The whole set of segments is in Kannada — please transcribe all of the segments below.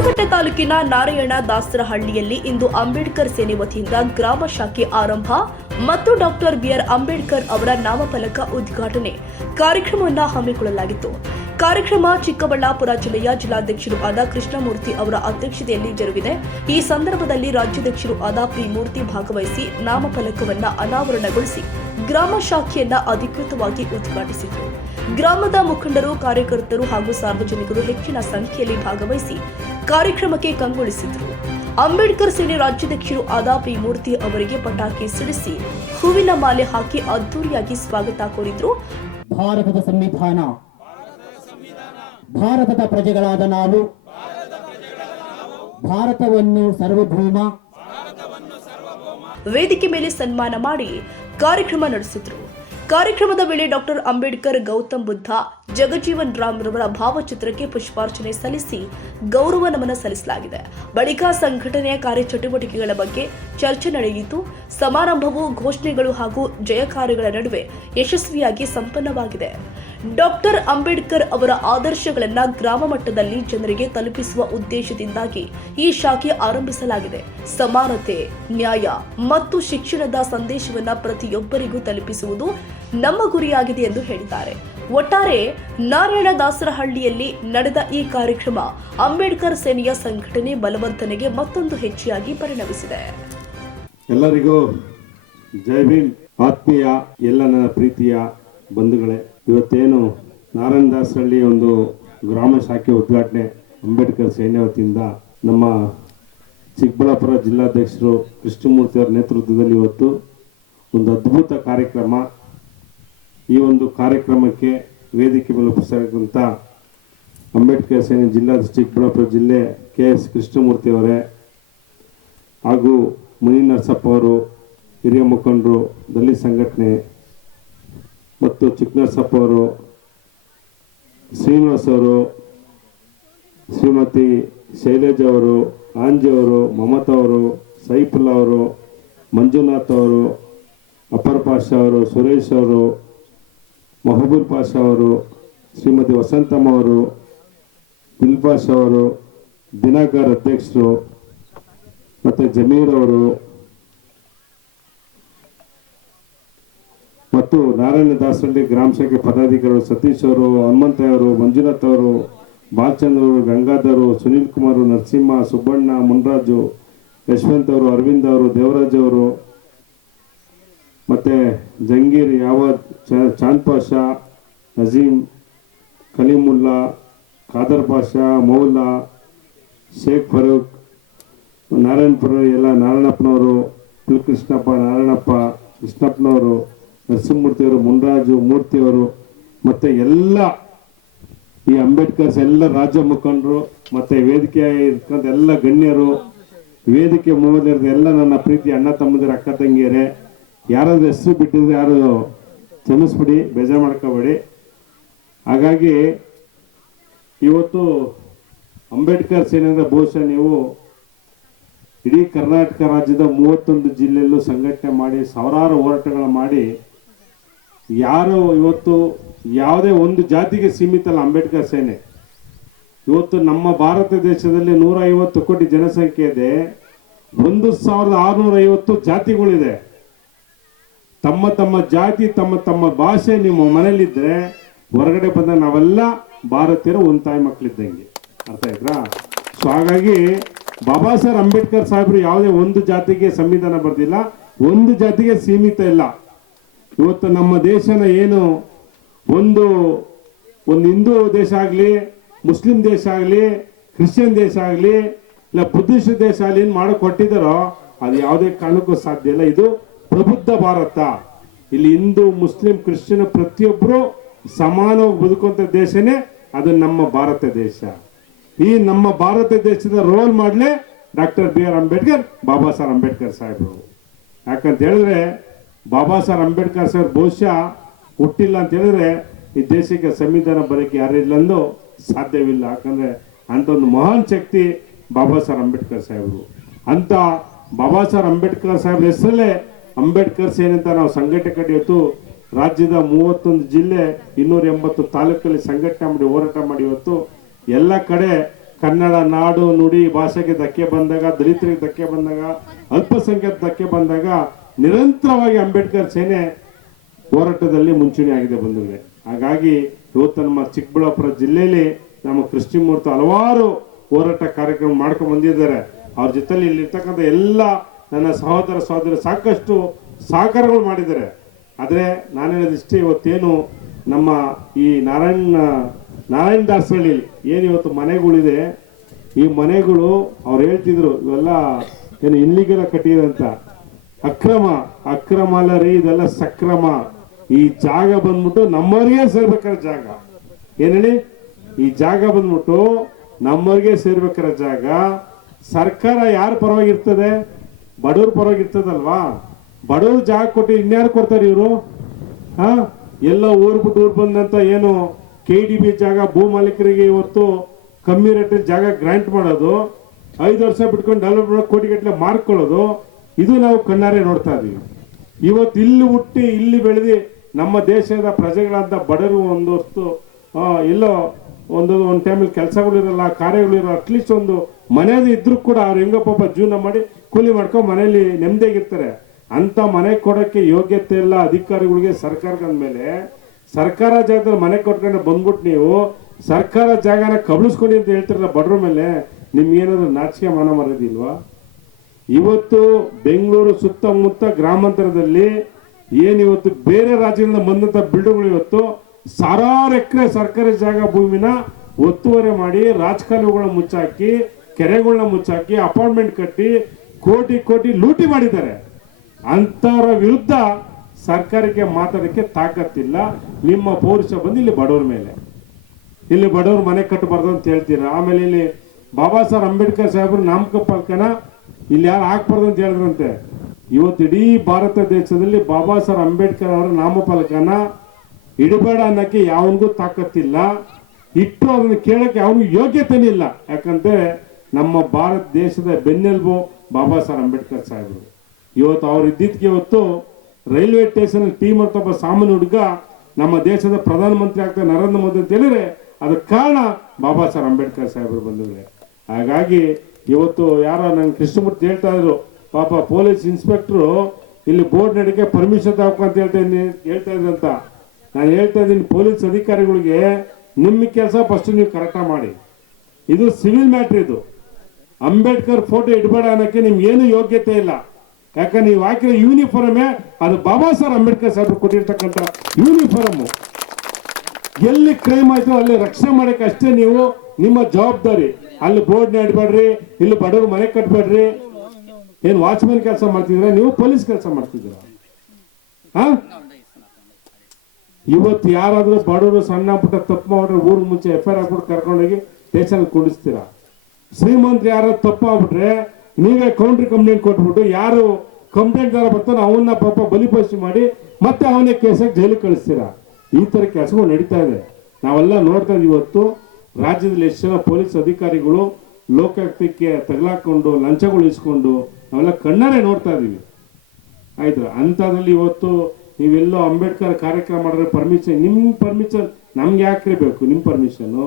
ಶಿಡ್ಲಘಟ್ಟ ತಾಲೂಕಿನ ನಾರಾಯಣ ದಾಸರಹಳ್ಳಿಯಲ್ಲಿ ಇಂದು ಅಂಬೇಡ್ಕರ್ ಸೇನೆ ವತಿಯಿಂದ ಗ್ರಾಮ ಶಾಖೆ ಆರಂಭ ಮತ್ತು ಡಾಕ್ಟರ್ ಬಿಆರ್ ಅಂಬೇಡ್ಕರ್ ಅವರ ನಾಮಫಲಕ ಉದ್ಘಾಟನೆ. ಕಾರ್ಯಕ್ರಮವನ್ನು ಹಮ್ಮಿಕೊಳ್ಳಲಾಗಿತ್ತು. ಕಾರ್ಯಕ್ರಮ ಚಿಕ್ಕಬಳ್ಳಾಪುರ ಜಿಲ್ಲೆಯ ಜಿಲ್ಲಾಧ್ಯಕ್ಷರು ಆದ ಕೃಷ್ಣಮೂರ್ತಿ ಅವರ ಅಧ್ಯಕ್ಷತೆಯಲ್ಲಿ ಜರುಗಿದೆ. ಈ ಸಂದರ್ಭದಲ್ಲಿ ರಾಜ್ಯಾಧ್ಯಕ್ಷರು ಆದ ಪಿ ಮೂರ್ತಿ ಭಾಗವಹಿಸಿ ನಾಮಫಲಕವನ್ನು ಅನಾವರಣಗೊಳಿಸಿ ಗ್ರಾಮ ಶಾಖೆಯನ್ನ ಅಧಿಕೃತವಾಗಿ ಉದ್ಘಾಟಿಸಿದರು. ಗ್ರಾಮದ ಮುಖಂಡರು, ಕಾರ್ಯಕರ್ತರು ಹಾಗೂ ಸಾರ್ವಜನಿಕರು ಹೆಚ್ಚಿನ ಸಂಖ್ಯೆಯಲ್ಲಿ ಭಾಗವಹಿಸಿ ಕಾರ್ಯಕ್ರಮಕ್ಕೆ ಕಂಗೊಳಿಸಿದರು. ಅಂಬೇಡ್ಕರ್ ಸೇನೆ ರಾಜ್ಯಾಧ್ಯಕ್ಷರು ಆದ ಪಿ ಮೂರ್ತಿ ಅವರಿಗೆ ಪಟಾಕಿ ಸಿಡಿಸಿ ಹೂವಿನ ಮಾಲೆ ಹಾಕಿ ಅದ್ದೂರಿಯಾಗಿ ಸ್ವಾಗತ ಕೋರಿದ್ರು. ಭಾರತದ ಸಂವಿಧಾನ. ಭಾರತದ ಪ್ರಜೆಗಳಾದ ನಾವು. ಭಾರತವನ್ನು ಸರ್ವಭೌಮ. ವೇದಿಕೆ ಮೇಲೆ ಸನ್ಮಾನ ಮಾಡಿ ಕಾರ್ಯಕ್ರಮ ನಡೆಸಿದ್ರು. ಕಾರ್ಯಕ್ರಮದ ವೇಳೆ ಡಾಕ್ಟರ್ ಅಂಬೇಡ್ಕರ್ ಗೌತಮ್ ಬುದ್ಧ ಜಗಜೀವನ್ ರಾಮ್ ರವರ ಭಾವಚಿತ್ರಕ್ಕೆ ಪುಷ್ಪಾರ್ಚನೆ ಸಲ್ಲಿಸಿ ಗೌರವ ನಮನ ಸಲ್ಲಿಸಲಾಗಿದೆ. ಬಳಿಕ ಸಂಘಟನೆಯ ಕಾರ್ಯಚಟುವಟಿಕೆಗಳ ಬಗ್ಗೆ ಚರ್ಚೆ ನಡೆಯಿತು. ಸಮಾರಂಭವು ಘೋಷಣೆಗಳು ಹಾಗೂ ಜಯಕಾರ್ಯಗಳ ನಡುವೆ ಯಶಸ್ವಿಯಾಗಿ ಸಂಪನ್ನವಾಗಿದೆ. ಡಾಕ್ಟರ್ ಅಂಬೇಡ್ಕರ್ ಅವರ ಆದರ್ಶಗಳನ್ನ ಗ್ರಾಮ ಮಟ್ಟದಲ್ಲಿ ಜನರಿಗೆ ತಲುಪಿಸುವ ಉದ್ದೇಶದಿಂದಾಗಿ ಈ ಶಾಖೆ ಆರಂಭಿಸಲಾಗಿದೆ. ಸಮಾನತೆ, ನ್ಯಾಯ ಮತ್ತು ಶಿಕ್ಷಣದ ಸಂದೇಶವನ್ನು ಪ್ರತಿಯೊಬ್ಬರಿಗೂ ತಲುಪಿಸುವುದು ನಮ್ಮ ಗುರಿಯಾಗಿದೆ ಎಂದು ಹೇಳಿದ್ದಾರೆ. ಒಟ್ಟಾರೆ ನಾರಾಯಣ ದಾಸರಹಳ್ಳಿಯಲ್ಲಿ ನಡೆದ ಈ ಕಾರ್ಯಕ್ರಮ ಅಂಬೇಡ್ಕರ್ ಸೇನೆಯ ಸಂಘಟನೆ ಬಲವರ್ಧನೆಗೆ ಮತ್ತೊಂದು ಹೆಚ್ಚಿಯಾಗಿ ಪರಿಣಮಿಸಿದೆ. ಎಲ್ಲರಿಗೂ ಜೈ ಭೀಮ್. ಆತ್ಮೀಯ ಎಲ್ಲ ನನ್ನ ಪ್ರೀತಿಯ ಬಂಧುಗಳೇ, ಇವತ್ತೇನು ನಾರಾಯಣ ದಾಸರಹಳ್ಳಿ ಒಂದು ಗ್ರಾಮ ಶಾಖೆ ಉದ್ಘಾಟನೆ ಅಂಬೇಡ್ಕರ್ ಸೇನೆ ವತಿಯಿಂದ ನಮ್ಮ ಚಿಕ್ಕಬಳ್ಳಾಪುರ ಜಿಲ್ಲಾಧ್ಯಕ್ಷರು ಕೃಷ್ಣಮೂರ್ತಿ ಅವರ ನೇತೃತ್ವದಲ್ಲಿ ಇವತ್ತು ಒಂದು ಅದ್ಭುತ ಕಾರ್ಯಕ್ರಮ ಈ ಒಂದು ಕಾರ್ಯಕ್ರಮಕ್ಕೆ ವೇದಿಕೆ ಮೇಲೆ ಉಪಸ್ಥಿತರಾಗಿರುವಂಥ ಅಂಬೇಡ್ಕರ್ ಸೇನೆ ಜಿಲ್ಲಾ ಚಿಕ್ಕಬಳ್ಳಾಪುರ ಜಿಲ್ಲೆ ಕೆ ಎಸ್ ಕೃಷ್ಣಮೂರ್ತಿಯವರೇ ಹಾಗೂ ಮುನಿ ನರಸಪ್ಪ ಅವರು, ಹಿರಿಯ ಮುಖಂಡರು, ದಲಿತ ಸಂಘಟನೆ ಮತ್ತು ಚಿಕ್ಕನರಸಪ್ಪ ಅವರು, ಶ್ರೀನಿವಾಸ್ ಅವರು, ಶ್ರೀಮತಿ ಶೈಲೇಜ್ ಅವರು, ಆಂಜಿ ಅವರು, ಮಮತಾ ಅವರು, ಸೈಫುಲ್ಲಾ ಅವರು, ಮಂಜುನಾಥ್ ಅವರು ಅಪರ್ ಅವರು, ಸುರೇಶ್ ಅವರು ಮಹಬೂಬ್ ಪಾಷ ಅವರು, ಶ್ರೀಮತಿ ವಸಂತಮ್ಮ ಅವರು ದಿಲ್ಬಾಷ್ ಅವರು, ದಿನಕರ್ ಅಧ್ಯಕ್ಷರು ಮತ್ತು ಜಮೀರ್ ಅವರು ಮತ್ತು ನಾರಾಯಣ ದಾಸಹಳ್ಳಿ ಗ್ರಾಮ ಶಾಖೆ ಪದಾಧಿಕಾರಿಗಳು ಸತೀಶ್ ಅವರು, ಹನುಮಂತಯ್ಯ ಅವರು, ಮಂಜುನಾಥ್ ಅವರು, ಬಾಲಚಂದ್ರ ಅವರು, ಗಂಗಾಧರ್ ಸುನೀಲ್ ಕುಮಾರ್ ನರಸಿಂಹ, ಸುಬ್ಬಣ್ಣ, ಮುನ್ರಾಜು, ಯಶವಂತ್ ಅವರು, ಅರವಿಂದ್ ಅವರು, ದೇವರಾಜ್ ಅವರು ಮತ್ತು ಜಂಗೀರ್ ಯಾವದ್ ಚ- ಚಾಂದ್ ಪಾಷಾ, ನಜೀಮ್, ಕಲೀಮುಲ್ಲಾ, ಖಾದರ್ ಪಾಷಾ, ಮೌಲ್ಲಾ, ಶೇಖ್ ಫರೂಕ್ ನಾರಾಯಣಪುರ ಎಲ್ಲ ನಾರಾಯಣಪ್ಪನವರು ಪಿ ಕೃಷ್ಣಪ್ಪ ನಾರಾಯಣಪ್ಪ, ಕೃಷ್ಣಪ್ಪನವರು, ನರಸಿಂಹಮೂರ್ತಿಯವರು, ಮುನ್ರಾಜು, ಮೂರ್ತಿಯವರು, ಮತ್ತು ಎಲ್ಲ ಈ ಅಂಬೇಡ್ಕರ್ಸ್ ಎಲ್ಲ ರಾಜ್ಯ ಮುಖಂಡರು, ಮತ್ತು ವೇದಿಕೆ ಇರ್ತಕ್ಕಂಥ ಎಲ್ಲ ಗಣ್ಯರು, ವೇದಿಕೆ ಮೂಲದ ಎಲ್ಲ ನನ್ನ ಪ್ರೀತಿ ಅಣ್ಣ ತಮ್ಮದಿರ, ಅಕ್ಕ ತಂಗಿಯರೇ, ಯಾರಾದರೂ ಹೆಸರು ಬಿಟ್ಟಿದ್ರೆ ಯಾರು ಕ್ಷಮಿಸ್ಬಿಡಿ ಬೇಜಾರು ಮಾಡ್ಕೋಬೇಡಿ. ಹಾಗಾಗಿ ಇವತ್ತು ಅಂಬೇಡ್ಕರ್ ಸೇನೆಯಿಂದ ಬಹುಶಃ ನೀವು ಇಡೀ ಕರ್ನಾಟಕ ರಾಜ್ಯದ ಮೂವತ್ತೊಂದು ಜಿಲ್ಲೆಯಲ್ಲೂ ಸಂಘಟನೆ ಮಾಡಿ, ಸಾವಿರಾರು ಹೋರಾಟಗಳು ಮಾಡಿ, ಯಾರು ಇವತ್ತು ಯಾವುದೇ ಒಂದು ಜಾತಿಗೆ ಸೀಮಿತ ಅಲ್ಲ ಅಂಬೇಡ್ಕರ್ ಸೇನೆ. ಇವತ್ತು ನಮ್ಮ ಭಾರತ ದೇಶದಲ್ಲಿ ನೂರ ಐವತ್ತು ಕೋಟಿ ಜನಸಂಖ್ಯೆ ಇದೆ. ಒಂದು ಸಾವಿರದ ಆರುನೂರ ಐವತ್ತು ಜಾತಿಗಳಿದೆ. ತಮ್ಮ ತಮ್ಮ ಜಾತಿ, ತಮ್ಮ ತಮ್ಮ ಭಾಷೆ ನಿಮ್ಮ ಮನೇಲಿದ್ದರೆ ಹೊರಗಡೆ ಬಂದ ನಾವೆಲ್ಲ ಭಾರತೀಯರು ಒಂದು ತಾಯಿ ಮಕ್ಕಳಿದ್ದಂಗೆ ಅರ್ಥ ಆಯ್ತಾ? ಸೊ ಹಾಗಾಗಿ ಬಾಬಾ ಸಾಹೇಬ್ ಅಂಬೇಡ್ಕರ್ ಸಾಹೇಬರು ಯಾವುದೇ ಒಂದು ಜಾತಿಗೆ ಸಂವಿಧಾನ ಬರೆದಿಲ್ಲ, ಒಂದು ಜಾತಿಗೆ ಸೀಮಿತ ಇಲ್ಲ. ಇವತ್ತು ನಮ್ಮ ದೇಶನ ಏನು ಒಂದು ಒಂದು ಹಿಂದೂ ದೇಶ ಆಗಲಿ, ಮುಸ್ಲಿಂ ದೇಶ ಆಗಲಿ, ಕ್ರಿಶ್ಚಿಯನ್ ದೇಶ ಆಗಲಿ, ಇಲ್ಲ ಬುದ್ಧಿಸ್ಟ್ ದೇಶ ಆಗಲಿ ಏನು ಮಾಡೋ ಕೊಟ್ಟಿದ್ದಾರೋ ಅದು ಯಾವುದೇ ಕಾರಣಕ್ಕೂ ಸಾಧ್ಯ ಇಲ್ಲ. ಇದು ಪ್ರಬುದ್ಧ ಭಾರತ. ಇಲ್ಲಿ ಹಿಂದೂ, ಮುಸ್ಲಿಂ, ಕ್ರಿಶ್ಚಿಯನ್ ಪ್ರತಿಯೊಬ್ಬರು ಸಮಾನವಾಗಿ ಬದುಕುವಂತ ದೇಶನೇ ಅದು ನಮ್ಮ ಭಾರತ ದೇಶ. ಈ ನಮ್ಮ ಭಾರತ ದೇಶದ ರೋಲ್ ಮಾಡಲೇ doctor B R Ambedkar, Baba Saheb Ambedkar ಸಾಹೇಬರು. ಯಾಕಂತ ಹೇಳಿದ್ರೆ, ಬಾಬಾ ಸಾಹೇಬ್ ಅಂಬೇಡ್ಕರ್ ಸಾಹೇಬ್ ಬಹುಶಃ ಹುಟ್ಟಿಲ್ಲ ಅಂತ ಹೇಳಿದ್ರೆ ಈ ದೇಶಕ್ಕೆ ಸಂವಿಧಾನ ಬರೋಕ್ಕೆ ಯಾರಿಲ್ಲ ಅಂದು ಸಾಧ್ಯವಿಲ್ಲ. ಯಾಕಂದ್ರೆ ಅಂತ ಒಂದು ಮಹಾನ್ ಶಕ್ತಿ ಬಾಬಾ ಸಾಹೇಬ್ ಅಂಬೇಡ್ಕರ್ ಸಾಹೇಬರು. ಅಂತ ಬಾಬಾ ಸಾಹೇಬ್ ಅಂಬೇಡ್ಕರ್ ಸಾಹೇಬ್ರ ಹೆಸರಲ್ಲೇ ಅಂಬೇಡ್ಕರ್ ಸೇನೆ ಅಂತ ನಾವು ಸಂಘಟನೆ ಇವತ್ತು ರಾಜ್ಯದ ಮೂವತ್ತೊಂದು ಜಿಲ್ಲೆ ಇನ್ನೂರ ಎಂಬತ್ತು ತಾಲೂಕಲ್ಲಿ ಸಂಘಟನೆ ಮಾಡಿ, ಹೋರಾಟ ಮಾಡಿ ಇವತ್ತು. ಎಲ್ಲ ಕಡೆ ಕನ್ನಡ, ನಾಡು, ನುಡಿ ಭಾಷೆಗೆ ಧಕ್ಕೆ ಬಂದಾಗ, ದಲಿತರಿಗೆ ಧಕ್ಕೆ ಬಂದಾಗ, ಅಲ್ಪಸಂಖ್ಯಾತ ಧಕ್ಕೆ ಬಂದಾಗ ನಿರಂತರವಾಗಿ ಅಂಬೇಡ್ಕರ್ ಸೇನೆ ಹೋರಾಟದಲ್ಲಿ ಮುಂಚೂಣಿ ಆಗಿದೆ ಬಂದಿದೆ ಹಾಗಾಗಿ ಇವತ್ತು ನಮ್ಮ ಚಿಕ್ಕಬಳ್ಳಾಪುರ ಜಿಲ್ಲೆಯಲ್ಲಿ ನಮ್ಮ ಕೃಷ್ಣಮೂರ್ತಿ ಹಲವಾರು ಹೋರಾಟ ಕಾರ್ಯಕ್ರಮ ಮಾಡ್ಕೊಂಡು ಬಂದಿದ್ದಾರೆ. ಅವ್ರ ಜೊತೆಲಿ ಇಲ್ಲಿರ್ತಕ್ಕಂಥ ಎಲ್ಲ ನನ್ನ ಸಹೋದರ ಸಹೋದರಿ ಸಾಕಷ್ಟು ಸಹಕಾರಗಳು ಮಾಡಿದ್ದಾರೆ. ಆದರೆ ನಾನು ಹೇಳೋದಿಷ್ಟೇ ಇವತ್ತೇನು ನಮ್ಮ ಈ ನಾರಾಯಣ ನಾರಾಯಣ ದಾಸಹಳ್ಳಿ ಏನು ಇವತ್ತು ಮನೆಗಳಿದೆ, ಈ ಮನೆಗಳು ಅವ್ರು ಹೇಳ್ತಿದ್ರು, ಇವೆಲ್ಲ ಏನು ಇಲ್ಲಿಗೆಲ್ಲ ಕಟ್ಟಿದಂತ ಅಕ್ರಮ ಅಕ್ರಮ ಅಲ್ಲ ರೀ, ಇದೆಲ್ಲ ಸಕ್ರಮ. ಈ ಜಾಗ ಬಂದ್ಬಿಟ್ಟು ನಮ್ಮವರಿಗೆ ಸೇರ್ಬೇಕಾದ ಜಾಗ. ಏನ್ ಹೇಳಿ? ಈ ಜಾಗ ಬಂದ್ಬಿಟ್ಟು ನಮ್ಮವರಿಗೆ ಸೇರ್ಬೇಕಾದ ಜಾಗ. ಸರ್ಕಾರ ಯಾರ ಪರವಾಗಿರ್ತದೆ? ಬಡವ್ರ ಪರವಾಗಿರ್ತದಲ್ವಾ ಬಡವ್ರು ಜಾಗ ಕೊಟ್ಟು ಇನ್ಯಾರು ಕೊಡ್ತಾರೆ ಇವರು? ಹಾ? ಎಲ್ಲ ಊರ್ ಬಿಟ್ಟು ಊರ್ ಬಂದಂತ ಏನು ಕೆ ಡಿ ಬಿ ಜಾಗ, ಭೂ ಮಾಲೀಕರಿಗೆ ಇವತ್ತು ಕಮ್ಮಿ ರೇಟ್ ಜಾಗ ಗ್ರಾಂಟ್ ಮಾಡೋದು, ಐದು ವರ್ಷ ಬಿಟ್ಕೊಂಡು ಡೆವಲಪ್ ಕೋಟಿಗಟ್ಟಲೆ ಮಾರ್ಕೊಳ್ಳೋದು ಇದು ನಾವು ಕಣ್ಣಾರೆ ನೋಡ್ತಾ ಇದೀವಿ. ಇವತ್ತು ಇಲ್ಲಿ ಹುಟ್ಟಿ, ಇಲ್ಲಿ ಬೆಳೆದಿ ನಮ್ಮ ದೇಶದ ಪ್ರಜೆಗಳಾದ ಬಡವರು ಒಂದು ಹೊತ್ತು ಎಲ್ಲೋ ಒಂದು ಒಂದು ಟೈಮಲ್ಲಿ ಕೆಲಸಗಳಿರಲ್ಲ ಕಾರ್ಯಗಳಿರಲ್ಲ ಅಟ್ಲೀಸ್ಟ್ ಒಂದು ಮನೆಯದು ಇದ್ರೂ ಕೂಡ ಅವ್ರು ಹೆಂಗೋ ಪಾಪ ಜೀವನ ಮಾಡಿ ಕೂಲಿ ಮಾಡ್ಕೊಂಡು ಮನೆಯಲ್ಲಿ ನೆಮ್ಮದಿಯಾಗಿರ್ತಾರೆ. ಅಂತ ಮನೆ ಕೊಡೋಕ್ಕೆ ಯೋಗ್ಯತೆ ಇಲ್ಲ ಅಧಿಕಾರಿಗಳಿಗೆ ಸರ್ಕಾರದ ಮೇಲೆ ಸರ್ಕಾರ ಜಾಗದಲ್ಲಿ ಮನೆ ಕೊಟ್ಕೊಂಡು ಬಂದ್ಬಿಟ್ಟು ನೀವು, ಸರ್ಕಾರ ಜಾಗನ ಕಬಳಿಸ್ಕೊಡಿ ಅಂತ ಹೇಳ್ತಿರಲ್ಲ ಬಡ್ರ ಮೇಲೆ, ನಿಮ್ಗೆ ಏನಾದ್ರು ನಾಚಿಕೆ ಮಾನ ಮರೋದಿಲ್ವಾ ಇವತ್ತು ಬೆಂಗಳೂರು ಸುತ್ತಮುತ್ತ ಗ್ರಾಮಾಂತರದಲ್ಲಿ ಏನಿವತ್ತು ಬೇರೆ ರಾಜ್ಯದಿಂದ ಬಂದಂಥ ಬಿಲ್ಡಿಂಗ್ಗಳು ಇವತ್ತು ಸಾವಿರಾರು ಎಕರೆ ಸರ್ಕಾರಿ ಜಾಗ ಭೂಮಿನ ಒತ್ತುವರಿ ಮಾಡಿ ರಾಜಕಾಲುಗಳನ್ನ ಮುಚ್ಚಾಕಿ, ಕೆರೆಗಳನ್ನ ಮುಚ್ಚಾಕಿ, ಅಪಾರ್ಟ್ಮೆಂಟ್ ಕಟ್ಟಿ, ಕೋಟಿ ಕೋಟಿ ಲೂಟಿ ಮಾಡಿದ್ದಾರೆ. ಅಂತವರ ವಿರುದ್ಧ ಸರ್ಕಾರಕ್ಕೆ ಮಾತಾಡೋಕ್ಕೆ ತಾಕತ್ತಿಲ್ಲ. ನಿಮ್ಮ ಪೌರುಷ ಬಂದು ಇಲ್ಲಿ ಬಡವ್ರ ಮೇಲೆ. ಇಲ್ಲಿ ಬಡವ್ರು ಮನೆ ಕಟ್ಟಬಾರ್ದು ಅಂತ ಹೇಳ್ತೀರ? ಆಮೇಲೆ ಇಲ್ಲಿ ಬಾಬಾ ಸಾಹೇಬ್ ಅಂಬೇಡ್ಕರ್ ಸಾಹೇಬ್ರು ನಾಮಕ ಫಲಕನ ಇಲ್ಲಿ ಯಾರು ಹಾಕ್ಬಾರ್ದು ಅಂತ ಹೇಳಿದ್ರಂತೆ. ಇವತ್ತು ಇಡೀ ಭಾರತ ದೇಶದಲ್ಲಿ ಬಾಬಾ ಸಾಹೇಬ್ ಅಂಬೇಡ್ಕರ್ ಅವರ ನಾಮಫಲಕನ ಇಡಬೇಡ ಅನ್ನೋಕ್ಕೆ ಯಾವನಿಗೂ ತಾಕತ್ತಿಲ್ಲ. ಇಟ್ಟು ಅದನ್ನು ಕೇಳಕ್ಕೆ ಯಾವನಿಗೂ ಯೋಗ್ಯತೆನೇ ಇಲ್ಲ. ಯಾಕಂದ್ರೆ ನಮ್ಮ ಭಾರತ ದೇಶದ ಬೆನ್ನೆಲುಬು ಬಾಬಾ ಸಾಹೇಬ್ ಅಂಬೇಡ್ಕರ್ ಸಾಹೇಬರು. ಇವತ್ತು ಅವ್ರು ಇದ್ದಿದ್ದಕ್ಕೆ ಇವತ್ತು ರೈಲ್ವೆ ಸ್ಟೇಷನ್ ಟೀಮ್ ಅಂತ ಒಬ್ಬ ಸಾಮಾನ್ಯ ಹುಡುಗ ನಮ್ಮ ದೇಶದ ಪ್ರಧಾನಮಂತ್ರಿ ಆಗ್ತಾ ನರೇಂದ್ರ ಮೋದಿ ಅಂತ ಹೇಳಿದ್ರೆ ಅದಕ್ಕೆ ಕಾರಣ ಬಾಬಾ ಸಾಹೇಬ್ ಅಂಬೇಡ್ಕರ್ ಸಾಹೇಬರು ಬಂದಿದ್ರೆ ಹಾಗಾಗಿ ಇವತ್ತು ಯಾರೋ ನಂಗೆ ಕೃಷ್ಣಮೂರ್ತಿ ಹೇಳ್ತಾ ಇದ್ರು, ಪಾಪ ಪೊಲೀಸ್ ಇನ್ಸ್ಪೆಕ್ಟ್ರು ಇಲ್ಲಿ ಬೋರ್ಡ್ ನಡಿಕೆ ಪರ್ಮಿಷನ್ ತಗೋಕಂತ ಹೇಳ್ತಾ ಹೇಳ್ತಾ ಇದ್ರಂತ. ನಾನು ಹೇಳ್ತಾ ಇದ್ದೀನಿ, ಪೊಲೀಸ್ ಅಧಿಕಾರಿಗಳಿಗೆ ನಿಮ್ಮ ಕೆಲಸ ಫಸ್ಟ್ ನೀವು ಕರೆಕ್ಟಾಗಿ ಮಾಡಿ. ಇದು ಸಿವಿಲ್ ಮ್ಯಾಟ್ರ್ ಇದು. ಅಂಬೇಡ್ಕರ್ ಫೋಟೋ ಇಡಬೇಡ ಅನ್ನೋಕ್ಕೆ ನಿಮ್ಗೆ ಏನು ಯೋಗ್ಯತೆ ಇಲ್ಲ. ಯಾಕಂದ್ರೆ ನೀವು ಹಾಕಿರೋ ಯೂನಿಫಾರ್ಮೇ ಅದು ಬಾಬಾ ಸಾಹೇಬ್ ಅಂಬೇಡ್ಕರ್ ಸಾಹೇಬ್ರು ಕೊಟ್ಟಿರ್ತಕ್ಕಂಥ ಯೂನಿಫಾರ್ಮು ಎಲ್ಲಿ ಕ್ರೈಮ್ ಆಯ್ತು ಅಲ್ಲಿ ರಕ್ಷಣೆ ಮಾಡಕ್ಕೆ ಅಷ್ಟೇ ನೀವು ನಿಮ್ಮ ಜವಾಬ್ದಾರಿ. ಅಲ್ಲಿ ಬೋರ್ಡ್ ಇಡಬೇಡ್ರಿ, ಇಲ್ಲಿ ಬಡವರು ಮನೆ ಕಟ್ಟಬೇಡ್ರಿ ಏನು ವಾಚ್ಮನ್ ಕೆಲಸ ಮಾಡ್ತಿದ್ರೆ ನೀವು ಪೊಲೀಸ್ ಕೆಲಸ ಮಾಡ್ತಿದ್ದೀರಾ? ಹಾ? ಇವತ್ತು ಯಾರಾದರೂ ಬಡವರು ಸಣ್ಣ ಪುಟ್ಟ ತಪ್ಪು ಮಾಡಿದ್ರೆ ಊರು ಮುಂಚೆ ಎಫ್ ಐ ಆರ್ ಹಾಕ್ಬಿಟ್ಟು ಕರ್ಕೊಂಡೋಗಿ ಸ್ಟೇಷನ್ ಕುಡಿಸ್ತೀರಾ? ಶ್ರೀಮಂತರು ಯಾರು ತಪ್ಪು ಆಗ್ಬಿಟ್ರೆ ನೀವೇ ಕೌಂಟ್ರಿ ಕಂಪ್ಲೇಂಟ್ ಕೊಟ್ಬಿಟ್ಟು ಯಾರು ಕಂಪ್ಲೇಂಟ್ ಯಾರು ಬರ್ತಾನೆ ಅವನ್ನ ಪಾಪ ಬಲಿಪಶು ಮಾಡಿ ಮತ್ತೆ ಅವನೇ ಕೇಸಾಗಿ ಜೈಲಿಗೆ ಕಳಿಸ್ತೀರಾ? ಈ ತರ ಕೆಲಸಗಳು ನಡೀತಾ ಇದೆ. ನಾವೆಲ್ಲ ನೋಡ್ತಾ ಇದ್ದೀವಿ ಇವತ್ತು. ರಾಜ್ಯದಲ್ಲಿ ಎಷ್ಟು ಜನ ಪೊಲೀಸ್ ಅಧಿಕಾರಿಗಳು ಲೋಕಾಯುಕ್ತಕ್ಕೆ ತಗಲಾಕೊಂಡು ಲಂಚಗಳು ಇಸ್ಕೊಂಡು ನಾವೆಲ್ಲ ಕಣ್ಣಾರೆ ನೋಡ್ತಾ ಇದೀವಿ ಆಯ್ತು? ಅಂಥದ್ರಲ್ಲಿ ಇವತ್ತು ನೀವೆಲ್ಲೋ ಅಂಬೇಡ್ಕರ್ ಕಾರ್ಯಕ್ರಮ ಮಾಡಿದ್ರೆ ಪರ್ಮಿಷನ್ ನಿಮ್ಮ ಪರ್ಮಿಷನ್ ನಮ್ಗೆ ಯಾಕ್ರಿ ಬೇಕು ನಿಮ್ಮ ಪರ್ಮಿಷನ್ನು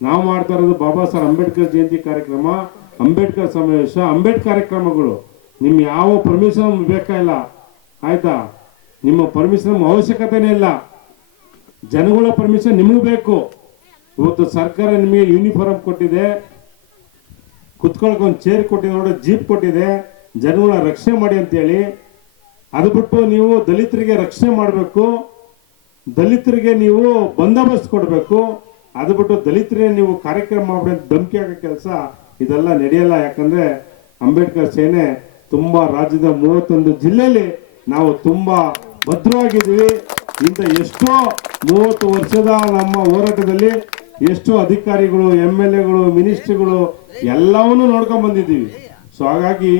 ನಾವು ಮಾಡ್ತಾ ಇರೋದು ಬಾಬಾ ಸಾಹೇಬ್ ಅಂಬೇಡ್ಕರ್ ಜಯಂತಿ ಕಾರ್ಯಕ್ರಮ, ಅಂಬೇಡ್ಕರ್ ಸಮಾವೇಶ, ಅಂಬೇಡ್ಕರ್ ಕಾರ್ಯಕ್ರಮಗಳು. ನಿಮ್ಮ ಯಾವ ಪರ್ಮಿಷನ್ ಬೇಕಾಗಿಲ್ಲ ಆಯ್ತಾ? ನಿಮ್ಮ ಪರ್ಮಿಷನ್ ಅವಶ್ಯಕತೆನೇ ಇಲ್ಲ. ಜನಗಳ ಪರ್ಮಿಷನ್ ನಿಮಗೂ ಬೇಕು. ಇವತ್ತು ಸರ್ಕಾರ ನಿಮಗೆ ಯೂನಿಫಾರ್ಮ್ ಕೊಟ್ಟಿದೆ. ಕುತ್ಕೊಳಕ್ಕೆ ಒಂದು ಚೇರ್ ಕೊಟ್ಟಿದೆ, ನೋಡೋ ಜೀಪ್ ಕೊಟ್ಟಿದೆ. ಜನಗಳ ರಕ್ಷಣೆ ಮಾಡಿ ಅಂತೇಳಿ ಅದು ಬಿಟ್ಟು ನೀವು ದಲಿತರಿಗೆ ರಕ್ಷಣೆ ಮಾಡಬೇಕು, ದಲಿತರಿಗೆ ನೀವು ಬಂದೋಬಸ್ತ್ ಕೊಡಬೇಕು, ಅದು ಬಿಟ್ಟು ದಲಿತರಿಗೆ ನೀವು ಕಾರ್ಯಕ್ರಮ ಮಾಡಿ ಧಮಕಿ ಹಾಕೋ ಕೆಲಸ ಇದೆಲ್ಲ ನಡೆಯಲ್ಲ. ಯಾಕಂದ್ರೆ ಅಂಬೇಡ್ಕರ್ ಸೇನೆ ತುಂಬಾ ರಾಜ್ಯದ ಮೂವತ್ತೊಂದು ಜಿಲ್ಲೆಯಲ್ಲಿ ನಾವು ತುಂಬಾ ಭದ್ರವಾಗಿದ್ದೀವಿ. ಇಂಥ ಎಷ್ಟೋ ಮೂವತ್ತು ವರ್ಷದ ನಮ್ಮ ಹೋರಾಟದಲ್ಲಿ ಎಷ್ಟೋ ಅಧಿಕಾರಿಗಳು ಎಂ ಎಲ್ ಎಗಳು, ಮಿನಿಸ್ಟ್ರಿಗಳು ಎಲ್ಲವನ್ನೂ ನೋಡ್ಕೊಂಡ್ ಬಂದಿದ್ದೀವಿ. ಸೊ ಹಾಗಾಗಿ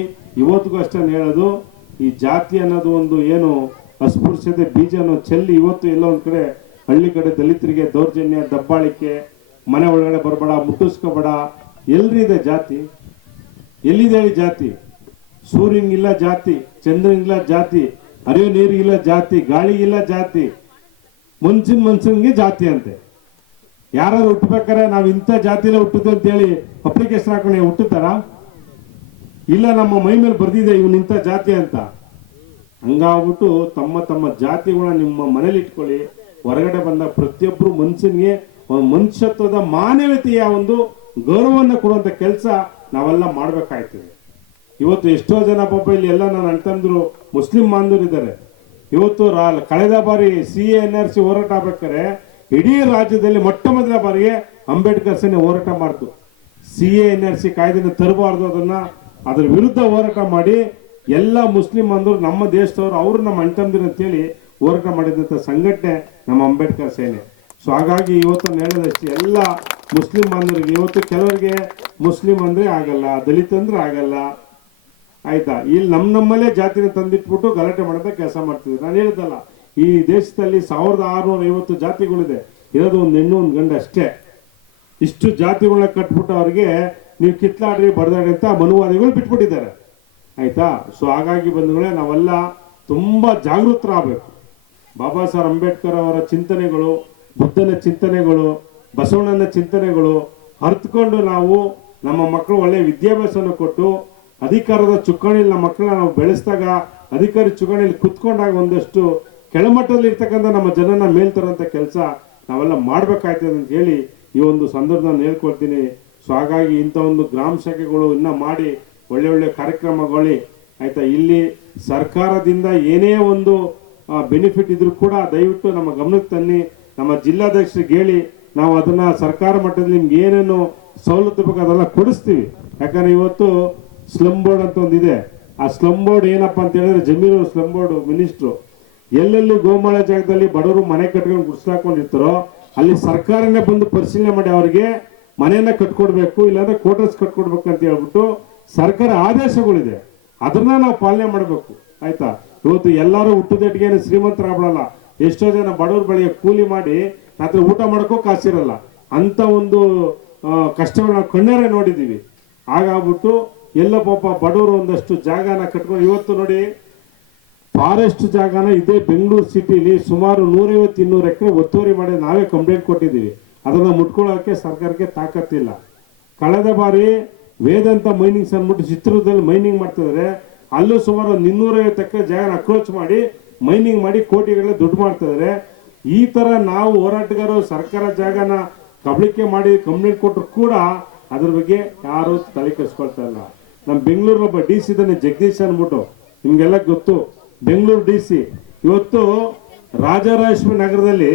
ಇವತ್ತಿಗೂ ಅಷ್ಟೇ ಹೇಳೋದು. ಈ ಜಾತಿ ಅನ್ನೋದು ಒಂದು ಏನು ಅಸ್ಪೃಶ್ಯತೆ, ಬೀಜ ಅನ್ನೋ ಚೆಲ್ಲಿ ಇವತ್ತು ಎಲ್ಲ ಒಂದು ಕಡೆ ಹಳ್ಳಿ ಕಡೆ ದಲಿತರಿಗೆ ದೌರ್ಜನ್ಯ, ದಬ್ಬಾಳಿಕೆ, ಮನೆ ಒಳಗಡೆ ಬರಬೇಡ, ಮುಟ್ಟಿಸ್ಕೋಬೇಡ. ಎಲ್ರಿದೆ ಜಾತಿ? ಎಲ್ಲಿದೆ ಹೇಳಿ ಜಾತಿ? ಸೂರ್ಯನಿಗಿಲ್ಲ ಜಾತಿ ಚಂದ್ರನಿಗಿಲ್ಲ ಜಾತಿ ಹರಿಯೋ ನೀರಿಗಿಲ್ಲ ಜಾತಿ, ಗಾಳಿಗಿಲ್ಲ ಜಾತಿ ಮನ್ಸಿನ ಮನ್ಸನ್ಗೆ ಜಾತಿ ಅಂತೆ. ಯಾರಾದ್ರು ಹುಟ್ಟಬೇಕಾರೆ ನಾವು ಇಂಥ ಜಾತಿಲೇ ಹುಟ್ಟಿದ್ದು ಅಂತೇಳಿ ಅಪ್ಲಿಕೇಶನ್ ಹಾಕೊಂಡು ಹುಟ್ಟುತ್ತಾರಾ? ಇಲ್ಲ, ನಮ್ಮ ಮೈ ಮೇಲೆ ಬರ್ದಿದೆ ಇವ್ ಇಂಥ ಜಾತಿ ಅಂತ. ಹಂಗಾಗ್ಬಿಟ್ಟು ತಮ್ಮ ತಮ್ಮ ಜಾತಿಗಳನ್ನ ನಿಮ್ಮ ಮನೇಲಿ ಇಟ್ಕೊಳ್ಳಿ. ಹೊರಗಡೆ ಬಂದ ಪ್ರತಿಯೊಬ್ಬರು ಮನುಷ್ಯನಿಗೆ ಮನುಷ್ಯತ್ವದ ಮಾನವೀಯತೆಯ ಒಂದು ಗೌರವವನ್ನು ಕೊಡುವಂತ ಕೆಲಸ ನಾವೆಲ್ಲ ಮಾಡಬೇಕಾಯ್ತದೆ. ಇವತ್ತು ಎಷ್ಟೋ ಜನ ಪಾಪ ಇಲ್ಲಿ ಎಲ್ಲ ನನ್ನ ಅಣ್ತಂದ್ರು ಮುಸ್ಲಿಂ ಬಾಂಧವರು ಇದ್ದಾರೆ. ಇವತ್ತು ಕಳೆದ ಬಾರಿ ಸಿ ಎನ್ ಆರ್ ಸಿ ಹೋರಾಟ ಆಗ್ಬೇಕಾರೆ ಇಡೀ ರಾಜ್ಯದಲ್ಲಿ ಮೊಟ್ಟ ಮೊದಲ ಬಾರಿಗೆ ಅಂಬೇಡ್ಕರ್ ಸೇನೆ ಹೋರಾಟ ಮಾಡ್ತು. ಸಿ ಎನ್ ಆರ್ ಸಿ ಕಾಯ್ದೆನ ತರಬಾರ್ದು ಅದನ್ನ ಅದ್ರ ವಿರುದ್ಧ ಹೋರಾಟ ಮಾಡಿ ಎಲ್ಲ ಮುಸ್ಲಿಂ ಅಂದರು ನಮ್ಮ ದೇಶದವರು ಅವರು ನಮ್ಮ ಅಣ್ತಂದಿರು ಅಂತೇಳಿ ಹೋರಾಟ ಮಾಡಿದಂಥ ಸಂಘಟನೆ ನಮ್ಮ ಅಂಬೇಡ್ಕರ್ ಸೇನೆ. ಸೊ ಹಾಗಾಗಿ ಇವತ್ತು ಹೇಳಿದಷ್ಟು ಎಲ್ಲ ಮುಸ್ಲಿಂ ಬಾಂಧವರಿಗೆ, ಇವತ್ತು ಕೆಲವರಿಗೆ ಮುಸ್ಲಿಂ ಅಂದ್ರೆ ಆಗಲ್ಲ, ದಲಿತ ಅಂದ್ರೆ ಆಗಲ್ಲ. ಆಯ್ತಾ? ಇಲ್ಲಿ ನಮ್ಮ ನಮ್ಮಲ್ಲೇ ಜಾತಿನ ತಂದಿಟ್ಬಿಟ್ಟು ಗಲಾಟೆ ಮಾಡೋದ ಕೆಲಸ ಮಾಡ್ತಿದ್ರು ನಾನು ಹೇಳಿದ್ದಲ್ಲ, ಈ ದೇಶದಲ್ಲಿ ಸಾವಿರದ ಆರುನೂರ ಐವತ್ತು ಜಾತಿಗಳಿದೆ. ಇರೋದು ಒಂದು ಹೆಣ್ಣು, ಒಂದು ಗಂಡ ಅಷ್ಟೇ. ಇಷ್ಟು ಜಾತಿಗಳನ್ನ ಕಟ್ಬಿಟ್ಟು ಅವ್ರಿಗೆ ನೀವು ಕಿತ್ಲಾಡ್ರಿ ಬಡದಾಡ್ರಿ ಅಂತ ಮನುವಾದಿಗಳು ಬಿಟ್ಬಿಟ್ಟಿದ್ದಾರೆ. ಆಯಿತಾ? ಸೊ ಹಾಗಾಗಿ ಬಂಧುಗಳೇ, ನಾವೆಲ್ಲ ತುಂಬಾ ಜಾಗೃತರಾಗಬೇಕು. ಬಾಬಾ ಸಾಹೇಬ್ ಅಂಬೇಡ್ಕರ್ ಅವರ ಚಿಂತನೆಗಳು, ಬುದ್ಧನ ಚಿಂತನೆಗಳು, ಬಸವಣ್ಣನ ಚಿಂತನೆಗಳು ಅರ್ಥಕೊಂಡು ನಾವು ನಮ್ಮ ಮಕ್ಕಳು ಒಳ್ಳೆ ವಿದ್ಯಾಭ್ಯಾಸವನ್ನು ಕೊಟ್ಟು ಅಧಿಕಾರದ ಚುಕ್ಕಾಣಿಯಲ್ಲಿ ನಮ್ಮ ಮಕ್ಕಳನ್ನ ನಾವು ಬೆಳೆಸಿದಾಗ, ಅಧಿಕಾರಿ ಚುಕ್ಕಾಣಿಲಿ ಕುತ್ಕೊಂಡಾಗ ಒಂದಷ್ಟು ಕೆಳಮಟ್ಟದಲ್ಲಿ ಇರ್ತಕ್ಕಂಥ ನಮ್ಮ ಜನನ ಮೇಲ್ತರಂತ ಕೆಲಸ ನಾವೆಲ್ಲ ಮಾಡ್ಬೇಕಾಯ್ತದೆ ಅಂತ ಹೇಳಿ ಈ ಒಂದು ಸಂದರ್ಭ ಹೇಳ್ಕೊಳ್ತೀನಿ. ಸೊ ಹಾಗಾಗಿ ಇಂಥ ಒಂದು ಗ್ರಾಮ ಶಾಖೆಗಳು ಇನ್ನ ಮಾಡಿ ಒಳ್ಳೆ ಒಳ್ಳೆ ಕಾರ್ಯಕ್ರಮಗಳು ಆಯಿತಾ, ಇಲ್ಲಿ ಸರ್ಕಾರದಿಂದ ಏನೇ ಒಂದು ಬೆನಿಫಿಟ್ ಇದ್ರೂ ಕೂಡ ದಯವಿಟ್ಟು ನಮ್ಮ ಗಮನಕ್ಕೆ ತನ್ನಿ, ನಮ್ಮ ಜಿಲ್ಲಾಧ್ಯಕ್ಷರಿಗೆ ಹೇಳಿ, ನಾವು ಅದನ್ನ ಸರ್ಕಾರ ಮಟ್ಟದಲ್ಲಿ ನಿಮ್ಗೆ ಏನೇನು ಸವಲತ್ತು ಬೇಕು ಅದೆಲ್ಲ ಕೊಡಿಸ್ತೀವಿ. ಯಾಕಂದ್ರೆ ಇವತ್ತು ಸ್ಲಮ್ ಬೋರ್ಡ್ ಅಂತ ಒಂದಿದೆ ಆ ಸ್ಲಮ್ ಬೋರ್ಡ್ ಏನಪ್ಪ ಅಂತ ಹೇಳಿದ್ರೆ ಜಮೀನು ಸ್ಲಮ್ ಬೋರ್ಡ್ ಮಿನಿಸ್ಟ್ರು ಎಲ್ಲೆಲ್ಲಿ ಗೋಮಾಳ ಜಾಗದಲ್ಲಿ ಬಡವರು ಮನೆ ಕಟ್ಕೊಂಡು ಗುಡ್ಸ್ಲಾಕೊಂಡಿರ್ತಾರೋ ಅಲ್ಲಿ ಸರ್ಕಾರನೇ ಬಂದು ಪರಿಶೀಲನೆ ಮಾಡಿ ಅವರಿಗೆ ಮನೆಯನ್ನ ಕಟ್ಕೊಡ್ಬೇಕು, ಇಲ್ಲಾಂದ್ರೆ ಕ್ವಾರ್ಟರ್ಸ್ ಕಟ್ಕೊಡ್ಬೇಕು ಅಂತ ಹೇಳ್ಬಿಟ್ಟು ಸರ್ಕಾರ ಆದೇಶಗಳಿದೆ. ಅದನ್ನ ನಾವು ಪಾಲನೆ ಮಾಡಬೇಕು. ಆಯ್ತಾ? ಇವತ್ತು ಎಲ್ಲರೂ ಹುಟ್ಟುದಟ್ಟಿಗೆ ಶ್ರೀಮಂತರಾಗ್ಬಿಡಲ್ಲ. ಎಷ್ಟೋ ಜನ ಬಡವ್ರ ಬಳಿಗೆ ಕೂಲಿ ಮಾಡಿ ರಾತ್ರಿ ಊಟ ಮಾಡೋಕ್ಕೂ ಕಾಸಿರಲ್ಲ. ಅಂತ ಒಂದು ಕಷ್ಟಗಳನ್ನ ನಾವು ಕಣ್ಣಾರೆ ನೋಡಿದೀವಿ ಹಾಗಾಗ್ಬಿಟ್ಟು ಎಲ್ಲ ಪಾಪ ಬಡವರು ಒಂದಷ್ಟು ಜಾಗನ ಕಟ್ಕೊಂಡು ಇವತ್ತು ನೋಡಿ ಫಾರೆಸ್ಟ್ ಜಾಗನ ಇದೇ ಬೆಂಗಳೂರು ಸಿಟಿಲಿ ಸುಮಾರು ನೂರೈವತ್ತು ಇನ್ನೂರು ಎಕರೆ ಒತ್ತುವರಿ ಮಾಡಿ ನಾವೇ ಕಂಪ್ಲೇಂಟ್ ಕೊಟ್ಟಿದ್ದೀವಿ. ಅದನ್ನ ಮುಟ್ಕೊಳ್ಳೋಕೆ ಸರ್ಕಾರಕ್ಕೆ ತಾಕತ್ತಿಲ್ಲ. ಕಳೆದ ಬಾರಿ ವೇದಾಂತ ಮೈನಿಂಗ್ಸ್ ಅಂದ್ಬಿಟ್ಟು ಚಿತ್ರದಲ್ಲಿ ಮೈನಿಂಗ್ ಮಾಡ್ತಿದ್ರೆ. ಅಲ್ಲೂ ಸುಮಾರು ಒಂದು ಇನ್ನೂರೈವತ್ತು ಎಕರೆ ಜಾಗನ ಅಕ್ರೋಚ್ ಮಾಡಿ ಮೈನಿಂಗ್ ಮಾಡಿ ಕೋಟಿಗಳ ದುಡ್ಡು ಮಾಡ್ತಿದ್ದಾರೆ ಈ ತರ ನಾವು ಹೋರಾಟಗಾರರು ಸರ್ಕಾರ ಜಾಗನ ಕಬಳಿಕೆ ಮಾಡಿ ಕಂಪ್ಲೇಂಟ್ ಕೊಟ್ಟರು ಕೂಡ ಅದ್ರ ಬಗ್ಗೆ ಯಾರು ತಲೆ ಕೆಡಿಸ್ಕೊಳ್ತಾ ಇಲ್ಲ. ನಮ್ಮ ಬೆಂಗಳೂರು ಒಬ್ಬ ಡಿ ಸಿ ಇದ್ದಾನೆ, ಜಗದೀಶ್ ಅಂದ್ಬಿಟ್ಟು. ನಿಮಗೆಲ್ಲ ಗೊತ್ತು, ಬೆಂಗಳೂರು ಡಿ ಸಿ. ಇವತ್ತು ರಾಜರಾಜೇಶ್ವರಿ ನಗರದಲ್ಲಿ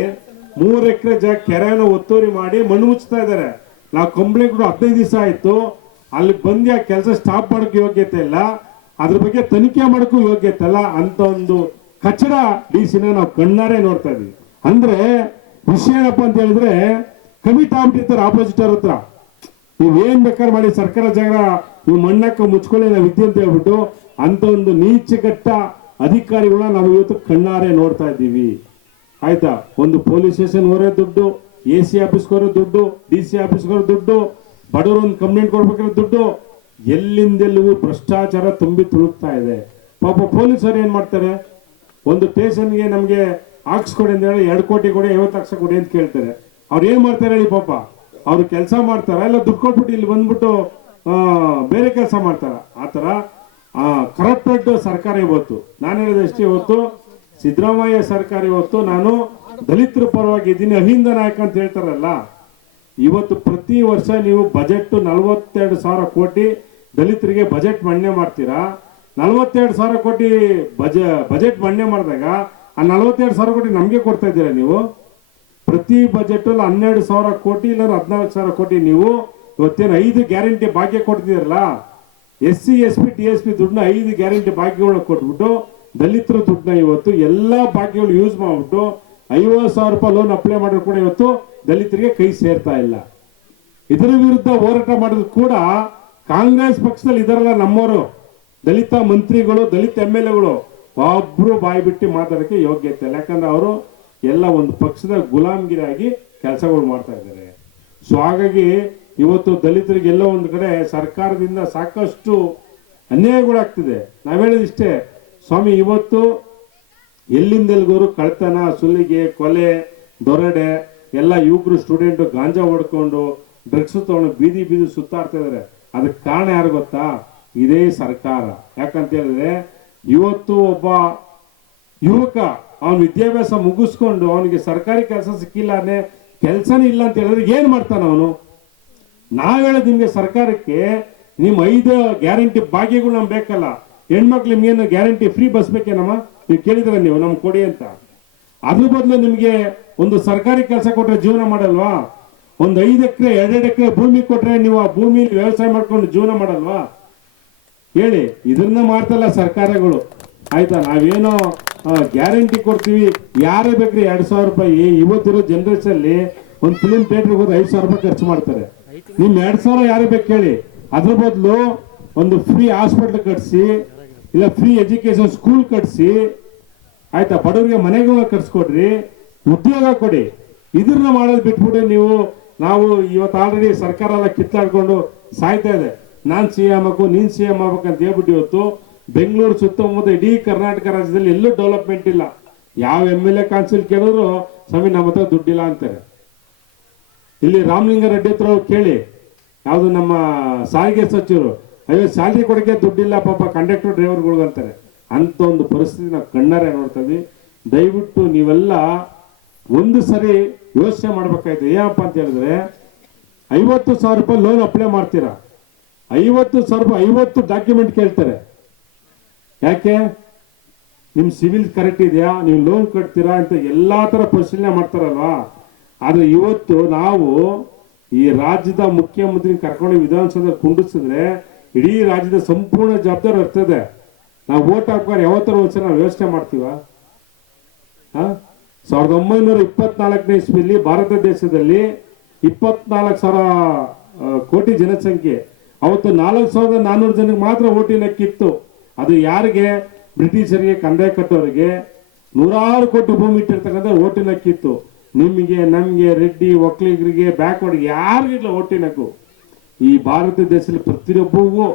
ಮೂರು ಎಕರೆ ಜಾಗ ಕೆರೆನ ಒತ್ತುವರಿ ಮಾಡಿ ಮಣ್ಣು ಮುಚ್ತಾ ಇದ್ದಾರೆ. ನಾವು ಕಂಪ್ಲೇಂಟ್ ಕೂಡ ಹದಿನೈದು ದಿವಸ ಆಯ್ತು. ಅಲ್ಲಿ ಬಂದು ಆ ಕೆಲಸ ಸ್ಟಾಪ್ ಮಾಡೋಕೆ ಯೋಗ್ಯತೆ ಇಲ್ಲ. ಅದ್ರ ಬಗ್ಗೆ ತನಿಖೆ ಮಾಡೋಕ್ಕೂ ಯೋಗ್ಯತೆ ಇಲ್ಲ ಅಂತ ಒಂದು ಕಚಡ ಡಿ ಸಿನ ನಾವು ಕಣ್ಣಾರೆ ನೋಡ್ತಾ ಇದೀವಿ. ಅಂದ್ರೆ ವಿಷಯ ಏನಪ್ಪ ಅಂತ ಹೇಳಿದ್ರೆ, ಕಮಿಟ್ ಆಗ್ಬಿಟ್ಟಿರ್ತಾರೆ ಆಪೋಸಿಟ್ ಅವ್ರ ಹತ್ರ. ಏನ್ ಬೇಕಾದ್ರೆ ಮಾಡಿ ಸರ್ಕಾರ ಜಾಗ ನೀವು ಮಣ್ಣಕ್ಕ ಮುಚ್ಕೊಳ್ಳಿ, ನಾವು ವಿದ್ಯೆ ಅಂತ ಹೇಳ್ಬಿಟ್ಟು ಅಂತ ಒಂದು ನೀಚಗಟ್ಟ ಅಧಿಕಾರಿಗಳನ್ನ ನಾವು ಇವತ್ತು ಕಣ್ಣಾರೆ ನೋಡ್ತಾ ಇದ್ದೀವಿ. ಆಯ್ತಾ? ಒಂದು ಪೊಲೀಸ್ ಸ್ಟೇಷನ್ ಹೊರೇ ದುಡ್ಡು ಎ ಸಿ ಆಫೀಸ್ಗೋರೋ ದುಡ್ಡು ಡಿ ಸಿ ಆಫೀಸ್ಗೋರೋ ದುಡ್ಡು ಬಡವರು ಒಂದು ಕಂಪ್ಲೇಂಟ್ ಕೊಡ್ಬೇಕಾದ್ರೆ ದುಡ್ಡು ಎಲ್ಲಿಂದೆಲ್ಲವೂ ಭ್ರಷ್ಟಾಚಾರ ತುಂಬಿ ತುಳುಕ್ತಾ ಇದೆ. ಪಾಪ ಪೊಲೀಸರು ಏನು ಮಾಡ್ತಾರೆ? ಒಂದು ಸ್ಟೇಷನ್ಗೆ ನಮಗೆ ಹಾಕ್ಸ್ಕೊಡಿ ಅಂತ ಹೇಳಿ ಎರಡು ಕೋಟಿ ಕೊಡಿ ಐವತ್ತು ಲಕ್ಷ ಕೊಡಿ ಅಂತ ಕೇಳ್ತಾರೆ. ಅವ್ರು ಏನು ಮಾಡ್ತಾರೆ ಹೇಳಿ ಪಾಪ? ಅವ್ರು ಕೆಲಸ ಮಾಡ್ತಾರ? ಇಲ್ಲ ದುಡ್ಡು ಕೊಟ್ಬಿಟ್ಟು ಇಲ್ಲಿ ಬಂದ್ಬಿಟ್ಟು ಆ, ಬೇರೆ ಕೆಲಸ ಮಾಡ್ತಾರ? ಆತರ ಕರಪ್ಟೆಡ್ ಸರ್ಕಾರ ಇವತ್ತು ನಾನು ಹೇಳಿದಷ್ಟೇ ಇವತ್ತು ಸಿದ್ದರಾಮಯ್ಯ ಸರ್ಕಾರ ಇವತ್ತು ನಾನು ದಲಿತರ ಪರವಾಗಿ ಇದ್ದೀನಿ ಅಹಿಂದ ನಾಯಕ ಅಂತ ಹೇಳ್ತಾರಲ್ಲ, ಇವತ್ತು ಪ್ರತಿ ವರ್ಷ ನೀವು ಬಜೆಟ್ ನಲವತ್ತೆರಡು ಸಾವಿರ ಕೋಟಿ ದಲಿತರಿಗೆ ಬಜೆಟ್ ಮಂಡನೆ ಮಾಡ್ತೀರಾ? ನಲವತ್ತೆರಡು ಸಾವಿರ ಕೋಟಿ ಬಜೆ ಬಜೆಟ್ ಮಂಡನೆ ಮಾಡಿದಾಗ ಆ ನಲವತ್ತೆರಡು ಸಾವಿರ ಕೋಟಿ ನಮಗೆ ಕೊಡ್ತಾ ಇದ್ದೀರಾ ನೀವು? ಪ್ರತಿ ಬಜೆಟ್ ಅಲ್ಲಿ ಹನ್ನೆರಡು ಸಾವಿರ ಕೋಟಿ ಇಲ್ಲ ಹದಿನಾಲ್ಕು ಸಾವಿರ ಕೋಟಿ ನೀವು ಇವತ್ತೇನು ಐದು ಗ್ಯಾರಂಟಿ ಭಾಗ್ಯ ಕೊಡ್ತಿದ್ದೀರಲ್ಲ? S C S P T S P ದುಡ್ಡನ್ನ ಐದು ಗ್ಯಾರಂಟಿ ಭಾಗ್ಯಗಳನ್ನ ಕೊಟ್ಬಿಟ್ಟು ದಲಿತರ ದುಡ್ಡನ್ನ ಇವತ್ತು ಎಲ್ಲಾ ಬಾಕಿಗಳು ಯೂಸ್ ಮಾಡ್ಬಿಟ್ಟು ಐವತ್ತು ಸಾವಿರ ರೂಪಾಯಿ ಲೋನ್ ಅಪ್ಲೈ ಮಾಡಿದ್ರು ಕೂಡ ಇವತ್ತು ದಲಿತರಿಗೆ ಕೈ ಸೇರ್ತಾ ಇಲ್ಲ. ಇದರ ವಿರುದ್ಧ ಹೋರಾಟ ಮಾಡಿದ್ರು ಕೂಡ ಕಾಂಗ್ರೆಸ್ ಪಕ್ಷದಲ್ಲಿ ಇದರಲ್ಲ ನಮ್ಮವರು, ದಲಿತ ಮಂತ್ರಿಗಳು, ದಲಿತ ಎಂ ಎಲ್ ಎಗಳು, ಒಬ್ರು ಬಾಯಿ ಬಿಟ್ಟು ಮಾತಾಡೋಕ್ಕೆ ಯೋಗ್ಯತೆ ಇಲ್ಲ. ಯಾಕಂದ್ರೆ ಅವರು ಎಲ್ಲ ಒಂದು ಪಕ್ಷದ ಗುಲಾಮ್ಗಿರಾಗಿ ಕೆಲಸಗಳು ಮಾಡ್ತಾ ಇದ್ದಾರೆ. ಸೊ ಹಾಗಾಗಿ ಇವತ್ತು ದಲಿತರಿಗೆಲ್ಲೋ ಒಂದು ಕಡೆ ಸರ್ಕಾರದಿಂದ ಸಾಕಷ್ಟು ಅನ್ಯಾಯಗಳಾಗ್ತಿದೆ. ನಾವು ಹೇಳಿದಿಷ್ಟೇ ಸ್ವಾಮಿ, ಇವತ್ತು ಎಲ್ಲಿಂದೆಲ್ಗೋರು ಕಳ್ತನ, ಸುಲಿಗೆ, ಕೊಲೆ, ದೊರಡೆ, ಎಲ್ಲ ಯುವಕರು ಸ್ಟೂಡೆಂಟ್ ಗಾಂಜಾ ಹೊಡ್ಕೊಂಡು ಡ್ರಗ್ಸ್ ತಗೊಂಡು ಬೀದಿ ಬೀದಿ ಸುತ್ತಾಡ್ತಾ ಇದಾರೆ. ಅದಕ್ಕೆ ಕಾರಣ ಯಾರು ಗೊತ್ತಾ? ಇದೇ ಸರ್ಕಾರ. ಯಾಕಂತ ಹೇಳಿದ್ರೆ, ಇವತ್ತು ಒಬ್ಬ ಯುವಕ ಅವನ ವಿದ್ಯಾಭ್ಯಾಸ ಮುಗಿಸ್ಕೊಂಡು ಅವನಿಗೆ ಸರ್ಕಾರಿ ಕೆಲಸ ಸಿಕ್ಕಿಲ್ಲ ಅಂದ್ರೆ ಕೆಲಸನೇ ಇಲ್ಲ ಅಂತ ಹೇಳಿದ್ರೆ ಏನು ಮಾಡ್ತಾನ ಅವನು? ನಾವು ಹೇಳೋದು ನಿಮಗೆ ಸರ್ಕಾರಕ್ಕೆ ನಿಮ್ಮ ಐದು ಗ್ಯಾರಂಟಿ ಭಾಗ್ಯಗಳು ನಮ್ಗೆ ಬೇಕಲ್ಲ. ಹೆಣ್ಮಕ್ಳು ನಿಮ್ಗೇನು ಗ್ಯಾರಂಟಿ ಫ್ರೀ ಬಸ್ ಬೇಕೇನಮ್ಮ ನೀವು ಕೇಳಿದ್ರೆ ನೀವು ನಮ್ಗೆ ಕೊಡಿ ಅಂತ. ಅದ್ರ ಬದಲು ನಿಮಗೆ ಒಂದು ಸರ್ಕಾರಿ ಕೆಲಸ ಕೊಟ್ರೆ ಜೀವನ ಮಾಡಲ್ವಾ? ಒಂದು ಐದು ಎಕರೆ ಎರಡೆರಡು ಎಕರೆ ಭೂಮಿ ಕೊಟ್ರೆ ನೀವು ಆ ಭೂಮಿಲಿ ವ್ಯವಸಾಯ ಮಾಡ್ಕೊಂಡು ಜೀವನ ಮಾಡಲ್ವಾ? ಹೇಳಿ ಇದನ್ನ ಮಾಡ್ತಲ್ಲ ಸರ್ಕಾರಗಳು. ಆಯ್ತಾ? ನಾವೇನೋ ಗ್ಯಾರಂಟಿ ಕೊಡ್ತೀವಿ. ಯಾರೇ ಬೇಕ್ರಿ ಎರಡ್ ಸಾವಿರ ರೂಪಾಯಿ. ಇವತ್ತಿರೋ ಜನರೇಷನ್ ಅಲ್ಲಿ ಒಂದು ಫಿಲಿಂ ಥಿಯೇಟರ್ಗೆ ಹೋದ್ರೆ ಐದು ಸಾವಿರ ರೂಪಾಯಿ ಖರ್ಚು ಮಾಡ್ತಾರೆ. ನಿಮ್ ಎರಡ್ ಸಾವಿರ ಯಾರೇ ಬೇಕು ಹೇಳಿ ಅದ್ರ ಬದಲು ಒಂದು ಫ್ರೀ ಹಾಸ್ಪಿಟ್ಲ್ ಕಟ್ಸಿ ಇಲ್ಲ ಫ್ರೀ ಎಜುಕೇಶನ್ ಸ್ಕೂಲ್ ಕಟ್ಸಿ, ಆಯ್ತಾ, ಬಡವರಿಗೆ ಮನೆಗೆ ಕಟ್ಸ್ಕೊಡ್ರಿ ಉದ್ಯೋಗ ಕೊಡಿ. ಇದನ್ನ ಮಾಡೋದು ಬಿಟ್ಬಿಟ್ಟು ನೀವು, ನಾವು ಇವತ್ತು ಆಲ್ರೆಡಿ ಸರ್ಕಾರ ಎಲ್ಲ ಕಿತ್ತಾಡ್ಕೊಂಡು ಸಾಯ್ತಾ ಇದೆ. ನಾನು ಸಿ ಎಂ ಆಗು, ನೀನ್ ಸಿ ಎಂ ಆಗ್ಬೇಕಂತ ಹೇಳ್ಬಿಟ್ಟು ಇವತ್ತು ಬೆಂಗಳೂರು ಸುತ್ತಮುತ್ತ ಇಡೀ ಕರ್ನಾಟಕ ರಾಜ್ಯದಲ್ಲಿ ಎಲ್ಲೂ ಡೆವಲಪ್ಮೆಂಟ್ ಇಲ್ಲ. ಯಾವ ಎಂ ಎಲ್ ಎ ಕೌನ್ಸಿಲ್ ಕೇಳಿದ್ರು, ಸ್ವಾಮಿ, ನಮ್ಮ ಹತ್ರ ದುಡ್ಡಿಲ್ಲ ಅಂತಾರೆ. ಇಲ್ಲಿ ರಾಮಲಿಂಗಾರೆಡ್ಡಿ ಹತ್ರ ಹೋಗಿ ಕೇಳಿ, ಯಾವುದು ನಮ್ಮ ಸಾರಿಗೆ ಸಚಿವರು ಅಯ್ಯೋ ಸ್ಯಾಲ್ರಿ ಕೊಡಕ್ಕೆ ದುಡ್ಡಿಲ್ಲ ಪಾಪ ಕಂಡಕ್ಟರ್ ಡ್ರೈವರ್ಗಳು ಅಂತಾರೆ. ಅಂತ ಒಂದು ಪರಿಸ್ಥಿತಿ ನಾವು ಕಣ್ಣಾರೆ ನೋಡ್ತೀವಿ ದಯವಿಟ್ಟು ನೀವೆಲ್ಲ ಒಂದು ಸರಿ ಯೋಚನೆ ಮಾಡ್ಬೇಕಾಯ್ತು. ಏನಪ್ಪ ಅಂತ ಹೇಳಿದ್ರೆ, ಐವತ್ತು ಸಾವಿರ ರೂಪಾಯಿ ಲೋನ್ ಅಪ್ಲೈ ಮಾಡ್ತೀರಾ? ಐವತ್ತು ಸಾವಿರ ರೂಪಾಯಿ, ಐವತ್ತು ಡಾಕ್ಯುಮೆಂಟ್ ಕೇಳ್ತಾರೆ. ಯಾಕೆ? ನಿಮ್ಮ ಸಿವಿಲ್ ಕರೆಕ್ಟ್ ಇದೆಯಾ? ನೀವು ಲೋನ್ ಕಟ್ತೀರಾ ಅಂತ ಎಲ್ಲಾ ತರ ಪರಿಶೀಲನೆ ಮಾಡ್ತಾರಲ್ವಾ? ಆದರೆ ಇವತ್ತು ನಾವು ಈ ರಾಜ್ಯದ ಮುಖ್ಯಮಂತ್ರಿ ಕರ್ಕೊಂಡು ವಿಧಾನಸೌಧ ಕುಂಡಿಸಿದ್ರೆ ಇಡೀ ರಾಜ್ಯದ ಸಂಪೂರ್ಣ ಜವಾಬ್ದಾರಿ ಇರ್ತದೆ. ನಾವು ಓಟ್ ಹಾಕ್ಬೇಕಾದ್ರೆ ಯಾವತ್ತರ ಒಂದ್ಸಲ ನಾವು ವ್ಯವಸ್ಥೆ ಮಾಡ್ತೀವ? ಸಾವಿರದ ಒಂಬೈನೂರ ಇಪ್ಪತ್ನಾಲ್ಕನೇ ಇಸ್ವಿಯಲ್ಲಿ ಭಾರತ ದೇಶದಲ್ಲಿ ಇಪ್ಪತ್ನಾಲ್ಕು ಸಾವಿರ ಕೋಟಿ ಜನಸಂಖ್ಯೆ. ಅವತ್ತು ನಾಲ್ಕು ಸಾವಿರದ ನಾನ್ನೂರು ಜನಕ್ಕೆ ಮಾತ್ರ ಓಟಿನ ಹಕ್ಕಿತ್ತು ಅದು ಯಾರಿಗೆ? ಬ್ರಿಟಿಷರಿಗೆ, ಕಂದಾಯ ಕಟ್ಟೋರಿಗೆ. ನೂರಾರು ಕೋಟಿ ಭೂಮಿ ಇಟ್ಟಿರ್ತಕ್ಕಂಥ ಓಟಿನ ಹಕ್ಕಿತ್ತು ನಿಮಗೆ, ನಮಗೆ, ರೆಡ್ಡಿ ಒಕ್ಕಲಿಗರಿಗೆ ಬ್ಯಾಕ್ವರ್ಡ್ ಯಾರಿಗಿಲ್ಲ ಓಟಿನ ಹಕ್ಕು ಈ ಭಾರತ ದೇಶದಲ್ಲಿ ಪ್ರತಿಯೊಬ್ಬರಿಗೂ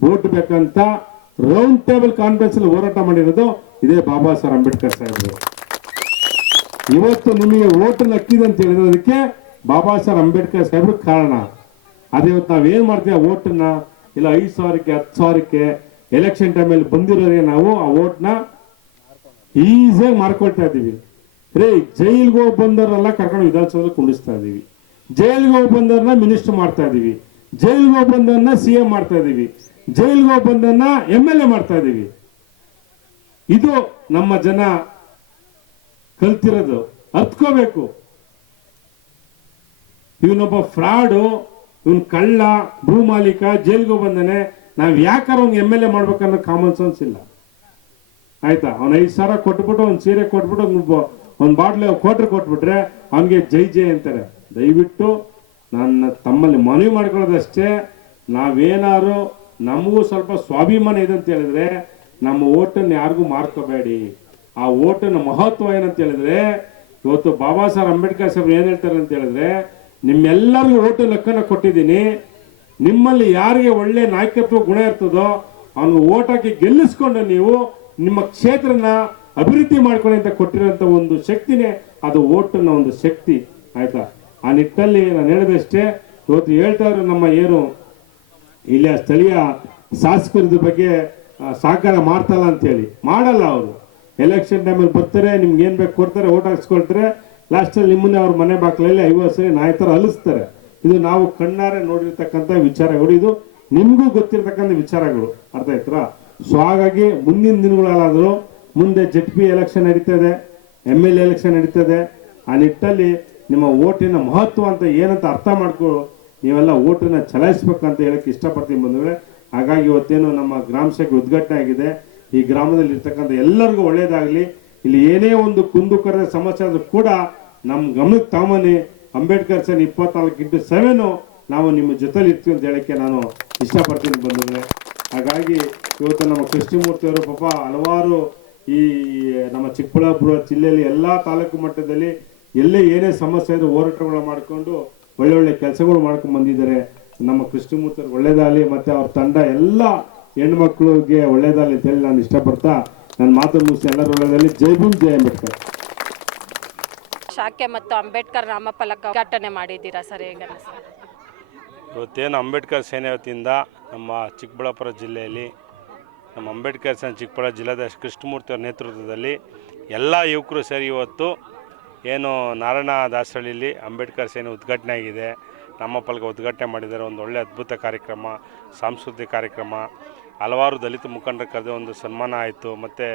ಓಟ್ ಬೇಕಂತ ರೌಂಡ್ ಟೇಬಲ್ ಕಾನ್ಫರೆನ್ಸ್ ಅಲ್ಲಿ ಹೋರಾಟ ಮಾಡಿರೋದು ಇದೇ ಬಾಬಾ ಸಾಹೇಬ್ ಅಂಬೇಡ್ಕರ್ ಸಾಹೇಬರು. ಇವತ್ತು ನಿಮಗೆ ಓಟ್ ನಕ್ಕಿದೆ ಅಂತ ಹೇಳಿರೋದಕ್ಕೆ ಬಾಬಾ ಸಾಹೇಬ್ ಅಂಬೇಡ್ಕರ್ ಸಾಹೇಬ್ರು ಕಾರಣ. ಅದೇ ಇವತ್ತು ನಾವೇನ್ ಮಾಡ್ತೀವಿ, ಆ ನ ಇಲ್ಲ ಐದು ಸಾವಿರಕ್ಕೆ, ಹತ್ತು ಸಾವಿರಕ್ಕೆ ಎಲೆಕ್ಷನ್ ಟೈಮಲ್ಲಿ ಬಂದಿರೋರಿಗೆ ನಾವು ಆ ಓಟ್ನ ಈಸಿಯಾಗಿ ಮಾರ್ಕೊಳ್ತಾ ಇದ್ದೀವಿ. ರೇ, ಜೈಲ್ಗೆ ಹೋಗಿ ಬಂದವರೆಲ್ಲ ಕರ್ಕೊಂಡು ವಿಧಾನಸೌಧ ಕುಂಡಿಸ್ತಾ ಇದ್ದೀವಿ. ಜೈಲ್ಗೆ ಹೋಗಿ ಬಂದವ್ರನ್ನ ಮಿನಿಸ್ಟರ್ ಮಾಡ್ತಾ ಇದೀವಿ ಜೈಲ್ಗೆ ಹೋಗ್ಬಂದನ್ನ ಸಿ ಎಂ ಮಾಡ್ತಾ ಇದೀವಿ. ಜೈಲ್ಗೆ ಹೋಗ್ಬಂದನ್ನ ಎಂ ಎಲ್ ಎ ಮಾಡ್ತಾ ಇದೀವಿ. ಇದು ನಮ್ಮ ಜನ ಕಲ್ತಿರೋದು. ಅರ್ತ್ಕೋಬೇಕು. ಇವನೊಬ್ಬ ಫ್ರಾಡು, ಇವನ್ ಕಳ್ಳ, ಭೂ ಮಾಲೀಕ, ಜೈಲ್ಗೆ ಬಂದಾನೆ ನಾವ್ ಯಾಕಾರ ಅವ್ನ್ ಎಂ ಎಲ್ ಎ ಮಾಡ್ಬೇಕನ್ನೋ ಕಾಮನ್ ಸೆನ್ಸ್ ಇಲ್ಲ. ಆಯ್ತಾ? ಅವ್ನ ಐದು ಸಾವಿರ ಕೊಟ್ಬಿಟ್ಟು, ಒಂದ್ ಸೀರೆ ಕೊಟ್ಬಿಟ್ಟು, ಒಂದ್ ಬಾಟ್ಲಿ ಕೋಟ್ರ್ ಕೊಟ್ಬಿಟ್ರೆ, ಅವನಿಗೆ ಜೈ ಜೈ ಅಂತಾರೆ. ದಯವಿಟ್ಟು ನನ್ನ ತಮ್ಮಲ್ಲಿ ಮನವಿ ಮಾಡ್ಕೊಳ್ಳೋದಷ್ಟೇ ನಾವೇನಾದ್ರು ನಮಗೂ ಸ್ವಲ್ಪ ಸ್ವಾಭಿಮಾನ ಇದೆ ಅಂತ ಹೇಳಿದ್ರೆ ನಮ್ಮ ಓಟನ್ನು ಯಾರಿಗೂ ಮಾರ್ಕೋಬೇಡಿ. ಆ ಓಟಿನ ಮಹತ್ವ ಏನಂತ ಹೇಳಿದ್ರೆ, ಇವತ್ತು ಬಾಬಾ ಸಾಹೇಬ್ ಅಂಬೇಡ್ಕರ್ ಸಾಹೇಬ್ ಏನು ಹೇಳ್ತಾರೆ ಅಂತ ಹೇಳಿದ್ರೆ, ನಿಮ್ಮೆಲ್ಲರಿಗೂ ಓಟು ಲೆಕ್ಕನ ಕೊಟ್ಟಿದ್ದೀನಿ. ನಿಮ್ಮಲ್ಲಿ ಯಾರಿಗೆ ಒಳ್ಳೆ ನಾಯಕತ್ವ ಗುಣ ಇರ್ತದೋ ಅವನು ಓಟ್ ಹಾಕಿ ಗೆಲ್ಲಿಸ್ಕೊಂಡು ನೀವು ನಿಮ್ಮ ಕ್ಷೇತ್ರನ ಅಭಿವೃದ್ಧಿ ಮಾಡ್ಕೊಳ್ಳಿ ಅಂತ ಕೊಟ್ಟಿರೋಂಥ ಒಂದು ಶಕ್ತಿನೇ ಅದು ಓಟನ್ನ ಒಂದು ಶಕ್ತಿ. ಆಯ್ತಾ? ಆ ನಿಟ್ಟಲ್ಲಿ ನಾನು ಹೇಳಿದಷ್ಟೇ ಇವತ್ತು ಹೇಳ್ತಾ ಇರೋ ನಮ್ಮ ಏನು ಇಲ್ಲಿಯ ಸ್ಥಳೀಯ ಶಾಸಕರದ ಬಗ್ಗೆ ಸಹಕಾರ ಮಾಡ್ತಲ್ಲ ಅಂತ ಹೇಳಿ ಮಾಡಲ್ಲ ಅವರು. ಎಲೆಕ್ಷನ್ ಟೈಮಲ್ಲಿ ಬರ್ತಾರೆ, ನಿಮ್ಗೆ ಏನು ಬೇಕು ಕೊಡ್ತಾರೆ ಓಟ್ ಹಾಕ್ಸ್ಕೊಳ್ತಾರೆ. ಲಾಸ್ಟಲ್ಲಿ ನಿಮ್ಮನ್ನೇ ಅವ್ರ ಮನೆ ಬಾಕ್ಲಲ್ಲಿ ಐವತ್ತು ಸರಿ ನಾಯಿ ಅಲಿಸ್ತಾರೆ ಇದು ನಾವು ಕಣ್ಣಾರೆ ನೋಡಿರ್ತಕ್ಕಂಥ ವಿಚಾರಗಳು. ಇದು ನಿಮಗೂ ಗೊತ್ತಿರ್ತಕ್ಕಂಥ ವಿಚಾರಗಳು. ಅರ್ಥ ಆಯ್ತಾ ಸೊ ಹಾಗಾಗಿ ಮುಂದಿನ ದಿನಗಳಲ್ಲಾದರೂ ಮುಂದೆ ಜೆಡ್ ಪಿ ಎಲೆಕ್ಷನ್ ನಡೀತದೆ ಎಂ ಎಲ್ ಎಲೆಕ್ಷನ್ ನಡೀತದೆ. ಆ ನಿಟ್ಟಲ್ಲಿ ನಿಮ್ಮ ಓಟಿನ ಮಹತ್ವ ಅಂತ ಏನಂತ ಅರ್ಥ ಮಾಡ್ಕೊ ನೀವೆಲ್ಲ ಓಟನ್ನ ಚಲಾಯಿಸ್ಬೇಕಂತ ಹೇಳಕ್ಕೆ ಇಷ್ಟಪಡ್ತೀನಿ ಬಂದ್ರೆ ಹಾಗಾಗಿ ಇವತ್ತೇನು ನಮ್ಮ ಗ್ರಾಮ ಸಭೆ ಉದ್ಘಾಟನೆ ಆಗಿದೆ. ಈ ಗ್ರಾಮದಲ್ಲಿ ಇರ್ತಕ್ಕಂಥ ಎಲ್ಲರಿಗೂ ಒಳ್ಳೆಯದಾಗಲಿ ಇಲ್ಲಿ ಏನೇ ಒಂದು ಕುಂದುಕೊರದ ಸಮಸ್ಯೆ ಆದರೂ ಕೂಡ ನಮ್ಮ ಗಮನಕ್ಕೆ ತಾಮನೆ ಅಂಬೇಡ್ಕರ್ ಸರ್ ಇಪ್ಪತ್ನಾಲ್ಕು ಇಂಟು ಸೆವೆನು ನಾವು ನಿಮ್ಮ ಜೊತೆಲಿ ಇರ್ತೀವಿ ಅಂತ ಹೇಳೋಕ್ಕೆ ನಾನು ಇಷ್ಟಪಡ್ತೀನಿ ಬಂದಿದ್ರೆ ಹಾಗಾಗಿ ಇವತ್ತು ನಮ್ಮ ಕೃಷ್ಣಮೂರ್ತಿಯವರು ಪಾಪ ಹಲವಾರು ಈ ನಮ್ಮ ಚಿಕ್ಕಬಳ್ಳಾಪುರ ಜಿಲ್ಲೆಯಲ್ಲಿ ಎಲ್ಲ ತಾಲೂಕು ಮಟ್ಟದಲ್ಲಿ ಎಲ್ಲೇ ಏನೇ ಸಮಸ್ಯೆ ಇದ್ರೂ ಹೋರಾಟಗಳು ಮಾಡಿಕೊಂಡು ಒಳ್ಳೆ ಒಳ್ಳೆ ಕೆಲಸಗಳು ಮಾಡ್ಕೊಂಡು ಬಂದಿದ್ದಾರೆ. ನಮ್ಮ ಕೃಷ್ಣಮೂರ್ತಿ ಅವ್ರಿಗೆ ಒಳ್ಳೇದಾಗಲಿ ಮತ್ತು ಅವ್ರ ತಂಡ ಎಲ್ಲ ಹೆಣ್ಮಕ್ಳಿಗೆ ಒಳ್ಳೇದಾಗಲಿ ಅಂತ ಹೇಳಿ ನಾನು ಇಷ್ಟಪಡ್ತಾ ನನ್ನ ಮಾತು ಮುಗಿಸಿ ಎಲ್ಲರೂ ಒಳ್ಳೇದಾಗಲಿ ಜೈ ಭೀಮ್ ಜೈ ಅಂಬೇಡ್ಕರ್. ಶಾಖೆ ಮತ್ತು ಅಂಬೇಡ್ಕರ್ ನಾಮಫಲಕ ಉದ್ಘಾಟನೆ ಮಾಡಿದ್ದೀರಾ ಸರ್? ಹೇಗೆ? ಇವತ್ತೇನು ಅಂಬೇಡ್ಕರ್ ಸೇನೆ ವತಿಯಿಂದ ನಮ್ಮ ಚಿಕ್ಕಬಳ್ಳಾಪುರ ಜಿಲ್ಲೆಯಲ್ಲಿ ನಮ್ಮ ಅಂಬೇಡ್ಕರ್ ಸೇನೆ ಚಿಕ್ಕಬಳ್ಳಾಪುರ ಜಿಲ್ಲಾಧ್ಯಕ್ಷ ಕೃಷ್ಣಮೂರ್ತಿ ಅವರ ನೇತೃತ್ವದಲ್ಲಿ ಎಲ್ಲ ಯುವಕರು ಸೇರಿ ಇವತ್ತು ಏನು ನಾರಾಯಣ ದಾಸರಳ್ಳಿಲಿ ಅಂಬೇಡ್ಕರ್ ಸೇನೆ ಉದ್ಘಾಟನೆ ಆಗಿದೆ. ನಮ್ಮ ಪಲ್ಗೆ ಉದ್ಘಾಟನೆ ಮಾಡಿದ್ದಾರೆ. ಒಂದು ಒಳ್ಳೆಯ ಅದ್ಭುತ ಕಾರ್ಯಕ್ರಮ, ಸಾಂಸ್ಕೃತಿಕ ಕಾರ್ಯಕ್ರಮ. ಹಲವಾರು ದಲಿತ ಮುಖಂಡರ ಕರೆದು ಒಂದು ಸನ್ಮಾನ ಆಯಿತು. ಮತ್ತು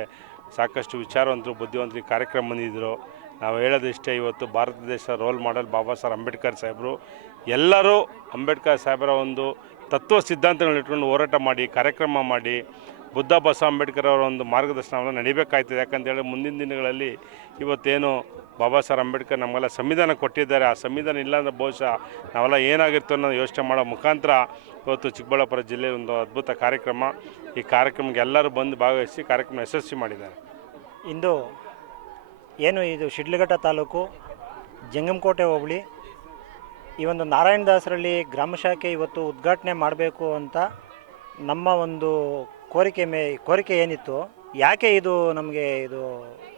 ಸಾಕಷ್ಟು ವಿಚಾರವಂತರು, ಬುದ್ಧಿವಂತರು ಈ ಕಾರ್ಯಕ್ರಮ ಬಂದಿದ್ದರು ನಾವು ಹೇಳೋದಿಷ್ಟೇ, ಇವತ್ತು ಭಾರತ ದೇಶ ರೋಲ್ ಮಾಡೆಲ್ ಬಾಬಾ ಸಾಹೇಬ್ ಅಂಬೇಡ್ಕರ್ ಸಾಹೇಬರು. ಎಲ್ಲರೂ ಅಂಬೇಡ್ಕರ್ ಸಾಹೇಬರ ಒಂದು ತತ್ವ ಸಿದ್ಧಾಂತಗಳನ್ನ ಇಟ್ಕೊಂಡು ಹೋರಾಟ ಮಾಡಿ, ಕಾರ್ಯಕ್ರಮ ಮಾಡಿ ಬುದ್ಧ ಬಸವ ಅಂಬೇಡ್ಕರ್ ಅವರ ಒಂದು ಮಾರ್ಗದರ್ಶನವನ್ನು ಯಾಕಂತ ಯಾಕಂತೇಳಿ ಮುಂದಿನ ದಿನಗಳಲ್ಲಿ ಇವತ್ತೇನು ಬಾಬಾ ಸಾಹೇಬ್ ಅಂಬೇಡ್ಕರ್ ನಮಗೆಲ್ಲ ಸಂವಿಧಾನ ಕೊಟ್ಟಿದ್ದಾರೆ. ಆ ಸಂವಿಧಾನ ಇಲ್ಲ ಅಂದ್ರೆ ಬಹುಶಃ ನಾವೆಲ್ಲ ಏನಾಗಿರ್ತೋ ಅನ್ನೋದು ಯೋಚನೆ ಮಾಡೋ ಮುಖಾಂತರ ಇವತ್ತು ಚಿಕ್ಕಬಳ್ಳಾಪುರ ಜಿಲ್ಲೆಯ ಒಂದು ಅದ್ಭುತ ಕಾರ್ಯಕ್ರಮ, ಈ ಕಾರ್ಯಕ್ರಮಕ್ಕೆ ಎಲ್ಲರೂ ಬಂದು ಭಾಗವಹಿಸಿ ಕಾರ್ಯಕ್ರಮ ಯಶಸ್ವಿ ಮಾಡಿದ್ದಾರೆ. ಇಂದು ಏನು ಇದು ಶಿಡ್ಲಘಟ್ಟ ತಾಲೂಕು, ಜಂಗಮಕೋಟೆ ಹೋಬಳಿ, ಈ ಒಂದು ನಾರಾಯಣದಾಸರಲ್ಲಿ ಗ್ರಾಮ ಶಾಖೆ ಇವತ್ತು ಉದ್ಘಾಟನೆ ಮಾಡಬೇಕು ಅಂತ ನಮ್ಮ ಒಂದು ಕೋರಿಕೆ ಮೇ, ಕೋರಿಕೆ ಏನಿತ್ತು? ಯಾಕೆ ಇದು ನಮಗೆ ಇದು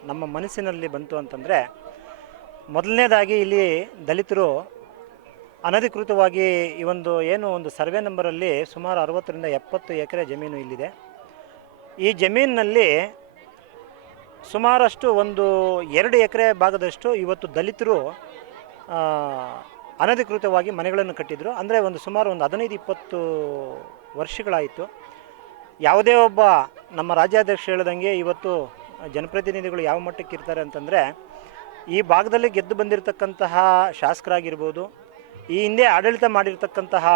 ನಮ್ಮ ಮನಸ್ಸಿನಲ್ಲಿ ಬಂತು ಅಂತಂದರೆ, ಮೊದಲನೇದಾಗಿ ಇಲ್ಲಿ ದಲಿತರು ಅನಧಿಕೃತವಾಗಿ ಈ ಒಂದು ಏನು ಒಂದು ಸರ್ವೆ ನಂಬರಲ್ಲಿ ಸುಮಾರು ಅರವತ್ತರಿಂದ ಎಪ್ಪತ್ತು ಎಕರೆ ಜಮೀನು ಇಲ್ಲಿದೆ. ಈ ಜಮೀನಿನಲ್ಲಿ ಸುಮಾರಷ್ಟು ಒಂದು ಎರಡು ಎಕರೆ ಭಾಗದಷ್ಟು ಇವತ್ತು ದಲಿತರು ಅನಧಿಕೃತವಾಗಿ ಮನೆಗಳನ್ನು ಕಟ್ಟಿದ್ರು. ಅಂದರೆ ಒಂದು ಸುಮಾರು ಒಂದು ಹದಿನೈದು, ಇಪ್ಪತ್ತು ವರ್ಷಗಳಾಯಿತು. ಯಾವುದೇ ಒಬ್ಬ ನಮ್ಮ ರಾಜ್ಯಾಧ್ಯಕ್ಷ ಹೇಳ್ದಂಗೆ ಇವತ್ತು ಜನಪ್ರತಿನಿಧಿಗಳು ಯಾವ ಮಟ್ಟಕ್ಕೆ ಇರ್ತಾರೆ ಅಂತಂದರೆ, ಈ ಭಾಗದಲ್ಲಿ ಗೆದ್ದು ಬಂದಿರತಕ್ಕಂತಹ ಶಾಸಕರಾಗಿರ್ಬೋದು, ಈ ಹಿಂದೆ ಆಡಳಿತ ಮಾಡಿರ್ತಕ್ಕಂತಹ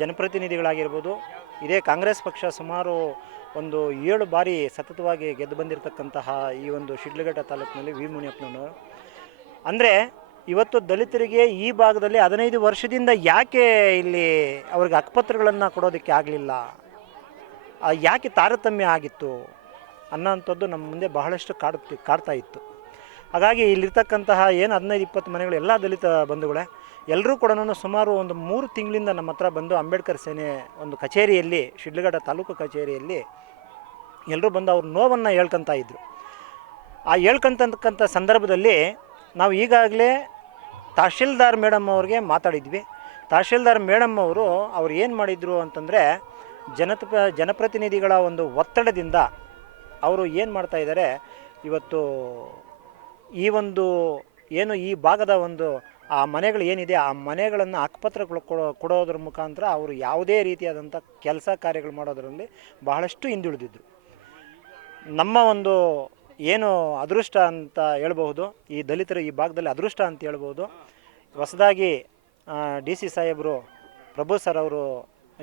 ಜನಪ್ರತಿನಿಧಿಗಳಾಗಿರ್ಬೋದು, ಇದೇ ಕಾಂಗ್ರೆಸ್ ಪಕ್ಷ ಸುಮಾರು ಒಂದು ಏಳು ಬಾರಿ ಸತತವಾಗಿ ಗೆದ್ದು ಬಂದಿರತಕ್ಕಂತಹ ಈ ಒಂದು ಶಿಡ್ಲಘಟ್ಟ ತಾಲೂಕಿನಲ್ಲಿ ವಿ ಮುನಿಯಪ್ಪನವರು ಅಂದರೆ, ಇವತ್ತು ದಲಿತರಿಗೆ ಈ ಭಾಗದಲ್ಲಿ ಹದಿನೈದು ವರ್ಷದಿಂದ ಯಾಕೆ ಇಲ್ಲಿ ಅವ್ರಿಗೆ ಹಕ್ಕುಪತ್ರಗಳನ್ನು ಕೊಡೋದಕ್ಕೆ ಆಗಲಿಲ್ಲ? ಯಾಕೆ ತಾರತಮ್ಯ ಆಗಿತ್ತು ಅನ್ನೋಂಥದ್ದು ನಮ್ಮ ಮುಂದೆ ಬಹಳಷ್ಟು ಕಾಡುತ್ತಿ, ಕಾಡ್ತಾ ಇತ್ತು. ಹಾಗಾಗಿ ಇಲ್ಲಿರ್ತಕ್ಕಂತಹ ಏನು ಹದಿನೈದು, ಇಪ್ಪತ್ತು ಮನೆಗಳು ಎಲ್ಲ ದಲಿತ ಬಂಧುಗಳೇ ಎಲ್ಲರೂ ಕೂಡ ಸುಮಾರು ಒಂದು ಮೂರು ತಿಂಗಳಿಂದ ನಮ್ಮ ಹತ್ರ ಬಂದು ಅಂಬೇಡ್ಕರ್ ಸೇನೆ ಒಂದು ಕಚೇರಿಯಲ್ಲಿ, ಶಿಡ್ಲಘಟ್ಟ ತಾಲೂಕು ಕಚೇರಿಯಲ್ಲಿ ಎಲ್ಲರೂ ಬಂದು ಅವ್ರ ನೋವನ್ನು ಹೇಳ್ಕೊತಾ ಇದ್ದರು ಆ ಹೇಳ್ಕೊಂತಕ್ಕಂಥ ಸಂದರ್ಭದಲ್ಲಿ ನಾವು ಈಗಾಗಲೇ ತಹಶೀಲ್ದಾರ್ ಮೇಡಮ್ ಅವ್ರಿಗೆ ಮಾತಾಡಿದ್ವಿ. ತಹಶೀಲ್ದಾರ್ ಮೇಡಮ್ ಅವರು ಅವ್ರು ಏನು ಮಾಡಿದರು ಅಂತಂದರೆ ಜನತ, ಜನಪ್ರತಿನಿಧಿಗಳ ಒಂದು ಒತ್ತಡದಿಂದ ಅವರು ಏನು ಮಾಡ್ತಾ ಇದ್ದಾರೆ, ಇವತ್ತು ಈ ಒಂದು, ಏನು ಈ ಭಾಗದ ಒಂದು ಆ ಮನೆಗಳು ಏನಿದೆ, ಆ ಮನೆಗಳನ್ನು ಕೊಡೋ, ಕೊಡೋದ್ರ ಮುಖಾಂತರ ಅವರು ಯಾವುದೇ ರೀತಿಯಾದಂಥ ಕೆಲಸ ಕಾರ್ಯಗಳು ಮಾಡೋದರಲ್ಲಿ ಬಹಳಷ್ಟು ಹಿಂದುಳಿದಿದ್ದರು ನಮ್ಮ ಒಂದು ಏನು ಅದೃಷ್ಟ ಅಂತ ಹೇಳ್ಬಹುದು, ಈ ದಲಿತರು ಈ ಭಾಗದಲ್ಲಿ ಅದೃಷ್ಟ ಅಂತ ಹೇಳ್ಬೋದು ಹೊಸದಾಗಿ ಡಿ ಸಿ ಸಾಹೇಬರು, ಪ್ರಭು ಸರ್ ಅವರು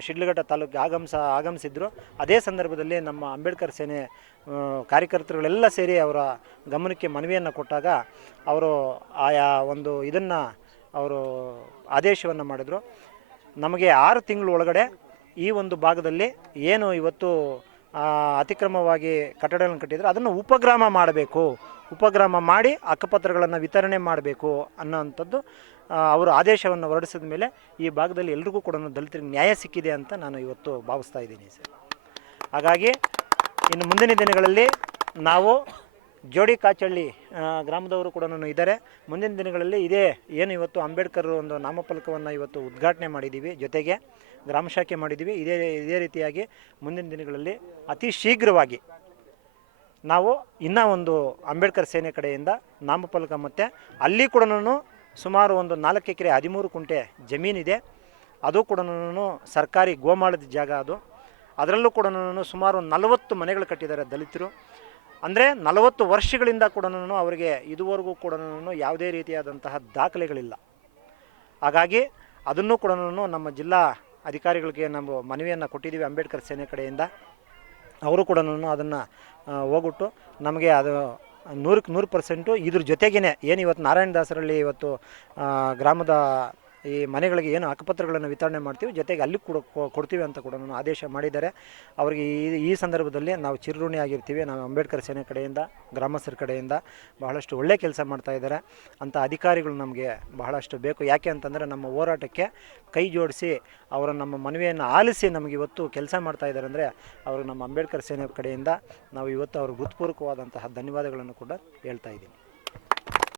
ಶಿಡ್ಲಘಟ್ಟ ತಾಲೂಕಿಗೆ ಆಗಮಿಸ, ಆಗಮಿಸಿದ್ರು. ಅದೇ ಸಂದರ್ಭದಲ್ಲಿ ನಮ್ಮ ಅಂಬೇಡ್ಕರ್ ಸೇನೆ ಕಾರ್ಯಕರ್ತರುಗಳೆಲ್ಲ ಸೇರಿ ಅವರ ಗಮನಕ್ಕೆ ಮನವಿಯನ್ನು ಕೊಟ್ಟಾಗ ಅವರು ಆಯಾ ಒಂದು ಇದನ್ನು ಅವರು ಆದೇಶವನ್ನು ಮಾಡಿದರು. ನಮಗೆ ಆರು ತಿಂಗಳ ಒಳಗಡೆ ಈ ಒಂದು ಭಾಗದಲ್ಲಿ ಏನು ಇವತ್ತು ಅತಿಕ್ರಮವಾಗಿ ಕಟ್ಟಡಗಳನ್ನು ಕಟ್ಟಿದರೆ, ಅದನ್ನು ಉಪಗ್ರಾಮ ಮಾಡಬೇಕು. ಉಪಗ್ರಾಮ ಮಾಡಿ ಅಕ್ಕಪತ್ರಗಳನ್ನು ವಿತರಣೆ ಮಾಡಬೇಕು ಅನ್ನೋವಂಥದ್ದು ಅವರು ಆದೇಶವನ್ನು ಹೊರಡಿಸಿದ ಮೇಲೆ ಈ ಭಾಗದಲ್ಲಿ ಎಲ್ರಿಗೂ ಕೂಡ ದಲಿತರಿಗೆ ನ್ಯಾಯ ಸಿಕ್ಕಿದೆ ಅಂತ ನಾನು ಇವತ್ತು ಭಾವಿಸ್ತಾ ಇದ್ದೀನಿ ಸರ್. ಹಾಗಾಗಿ ಇನ್ನು ಮುಂದಿನ ದಿನಗಳಲ್ಲಿ ನಾವು ಜೋಡಿ ಕಾಚಳ್ಳಿ ಗ್ರಾಮದವರು ಕೂಡ ಇದ್ದಾರೆ. ಮುಂದಿನ ದಿನಗಳಲ್ಲಿ ಇದೇ ಏನು ಇವತ್ತು ಅಂಬೇಡ್ಕರ್ ಒಂದು ನಾಮಫಲಕವನ್ನು ಇವತ್ತು ಉದ್ಘಾಟನೆ ಮಾಡಿದ್ದೀವಿ, ಜೊತೆಗೆ ಗ್ರಾಮ ಶಾಖೆ ಮಾಡಿದ್ದೀವಿ. ಇದೇ ಇದೇ ರೀತಿಯಾಗಿ ಮುಂದಿನ ದಿನಗಳಲ್ಲಿ ಅತಿ ಶೀಘ್ರವಾಗಿ ನಾವು ಇನ್ನೂ ಒಂದು ಅಂಬೇಡ್ಕರ್ ಸೇನೆ ಕಡೆಯಿಂದ ನಾಮಫಲಕ ಮತ್ತು ಅಲ್ಲಿ ಕೂಡ ಸುಮಾರು ಒಂದು ನಾಲ್ಕು ಎಕರೆ ಹದಿಮೂರು ಕುಂಟೆ ಜಮೀನಿದೆ. ಅದು ಕೂಡ ಸರ್ಕಾರಿ ಗೋಮಾಳದ ಜಾಗ ಅದು. ಅದರಲ್ಲೂ ಕೂಡ ಸುಮಾರು ನಲವತ್ತು ಮನೆಗಳು ಕಟ್ಟಿದ್ದಾರೆ ದಲಿತರು. ಅಂದರೆ ನಲವತ್ತು ವರ್ಷಗಳಿಂದ ಕೂಡ ಅವರಿಗೆ ಇದುವರೆಗೂ ಕೂಡ ಯಾವುದೇ ರೀತಿಯಾದಂತಹ ದಾಖಲೆಗಳಿಲ್ಲ. ಹಾಗಾಗಿ ಅದನ್ನು ಕೂಡ ನಮ್ಮ ಜಿಲ್ಲಾ ಅಧಿಕಾರಿಗಳಿಗೆ ನಾವು ಮನವಿಯನ್ನು ಕೊಟ್ಟಿದ್ದೀವಿ ಅಂಬೇಡ್ಕರ್ ಸೇನೆ ಕಡೆಯಿಂದ. ಅವರು ಕೂಡ ಅದನ್ನು ಹೋಗ್ಬಿಟ್ಟು ನಮಗೆ ಅದು ನೂರಕ್ಕೆ ನೂರು ಪರ್ಸೆಂಟು ಇದ್ರ ಜೊತೆಗೇ ಏನು ಇವತ್ತು ನಾರಾಯಣ ದಾಸರಲ್ಲಿ ಇವತ್ತು ಗ್ರಾಮದ ಈ ಮನೆಗಳಿಗೆ ಏನು ಹಕ್ಕುಪತ್ರಗಳನ್ನು ವಿತರಣೆ ಮಾಡ್ತೀವಿ, ಜೊತೆಗೆ ಅಲ್ಲಿ ಕೂಡ ಕೊಡ್ತೀವಿ ಅಂತ ಕೂಡ ನಾನು ಆದೇಶ ಮಾಡಿದ್ದಾರೆ. ಅವರಿಗೆ ಈ ಈ ಸಂದರ್ಭದಲ್ಲಿ ನಾವು ಚಿರಋಣಿ ಆಗಿರ್ತೀವಿ. ನಾವು ಅಂಬೇಡ್ಕರ್ ಸೇನೆ ಕಡೆಯಿಂದ, ಗ್ರಾಮಸ್ಥರ ಕಡೆಯಿಂದ ಬಹಳಷ್ಟು ಒಳ್ಳೆಯ ಕೆಲಸ ಮಾಡ್ತಾ ಇದ್ದಾರೆ. ಅಂಥ ಅಧಿಕಾರಿಗಳು ನಮಗೆ ಬಹಳಷ್ಟು ಬೇಕು. ಯಾಕೆ ಅಂತಂದರೆ ನಮ್ಮ ಹೋರಾಟಕ್ಕೆ ಕೈ ಜೋಡಿಸಿ ಅವರ ನಮ್ಮ ಮನವಿಯನ್ನು ಆಲಿಸಿ ನಮಗೆ ಇವತ್ತು ಕೆಲಸ ಮಾಡ್ತಾ ಇದ್ದಾರೆ ಅಂದರೆ ಅವರು ನಮ್ಮ ಅಂಬೇಡ್ಕರ್ ಸೇನೆ ಕಡೆಯಿಂದ ನಾವು ಇವತ್ತು ಅವ್ರಿಗೆ ಹೃತ್ಪೂರ್ವಕವಾದಂತಹ ಧನ್ಯವಾದಗಳನ್ನು ಕೂಡ ಹೇಳ್ತಾ ಇದ್ದೀನಿ.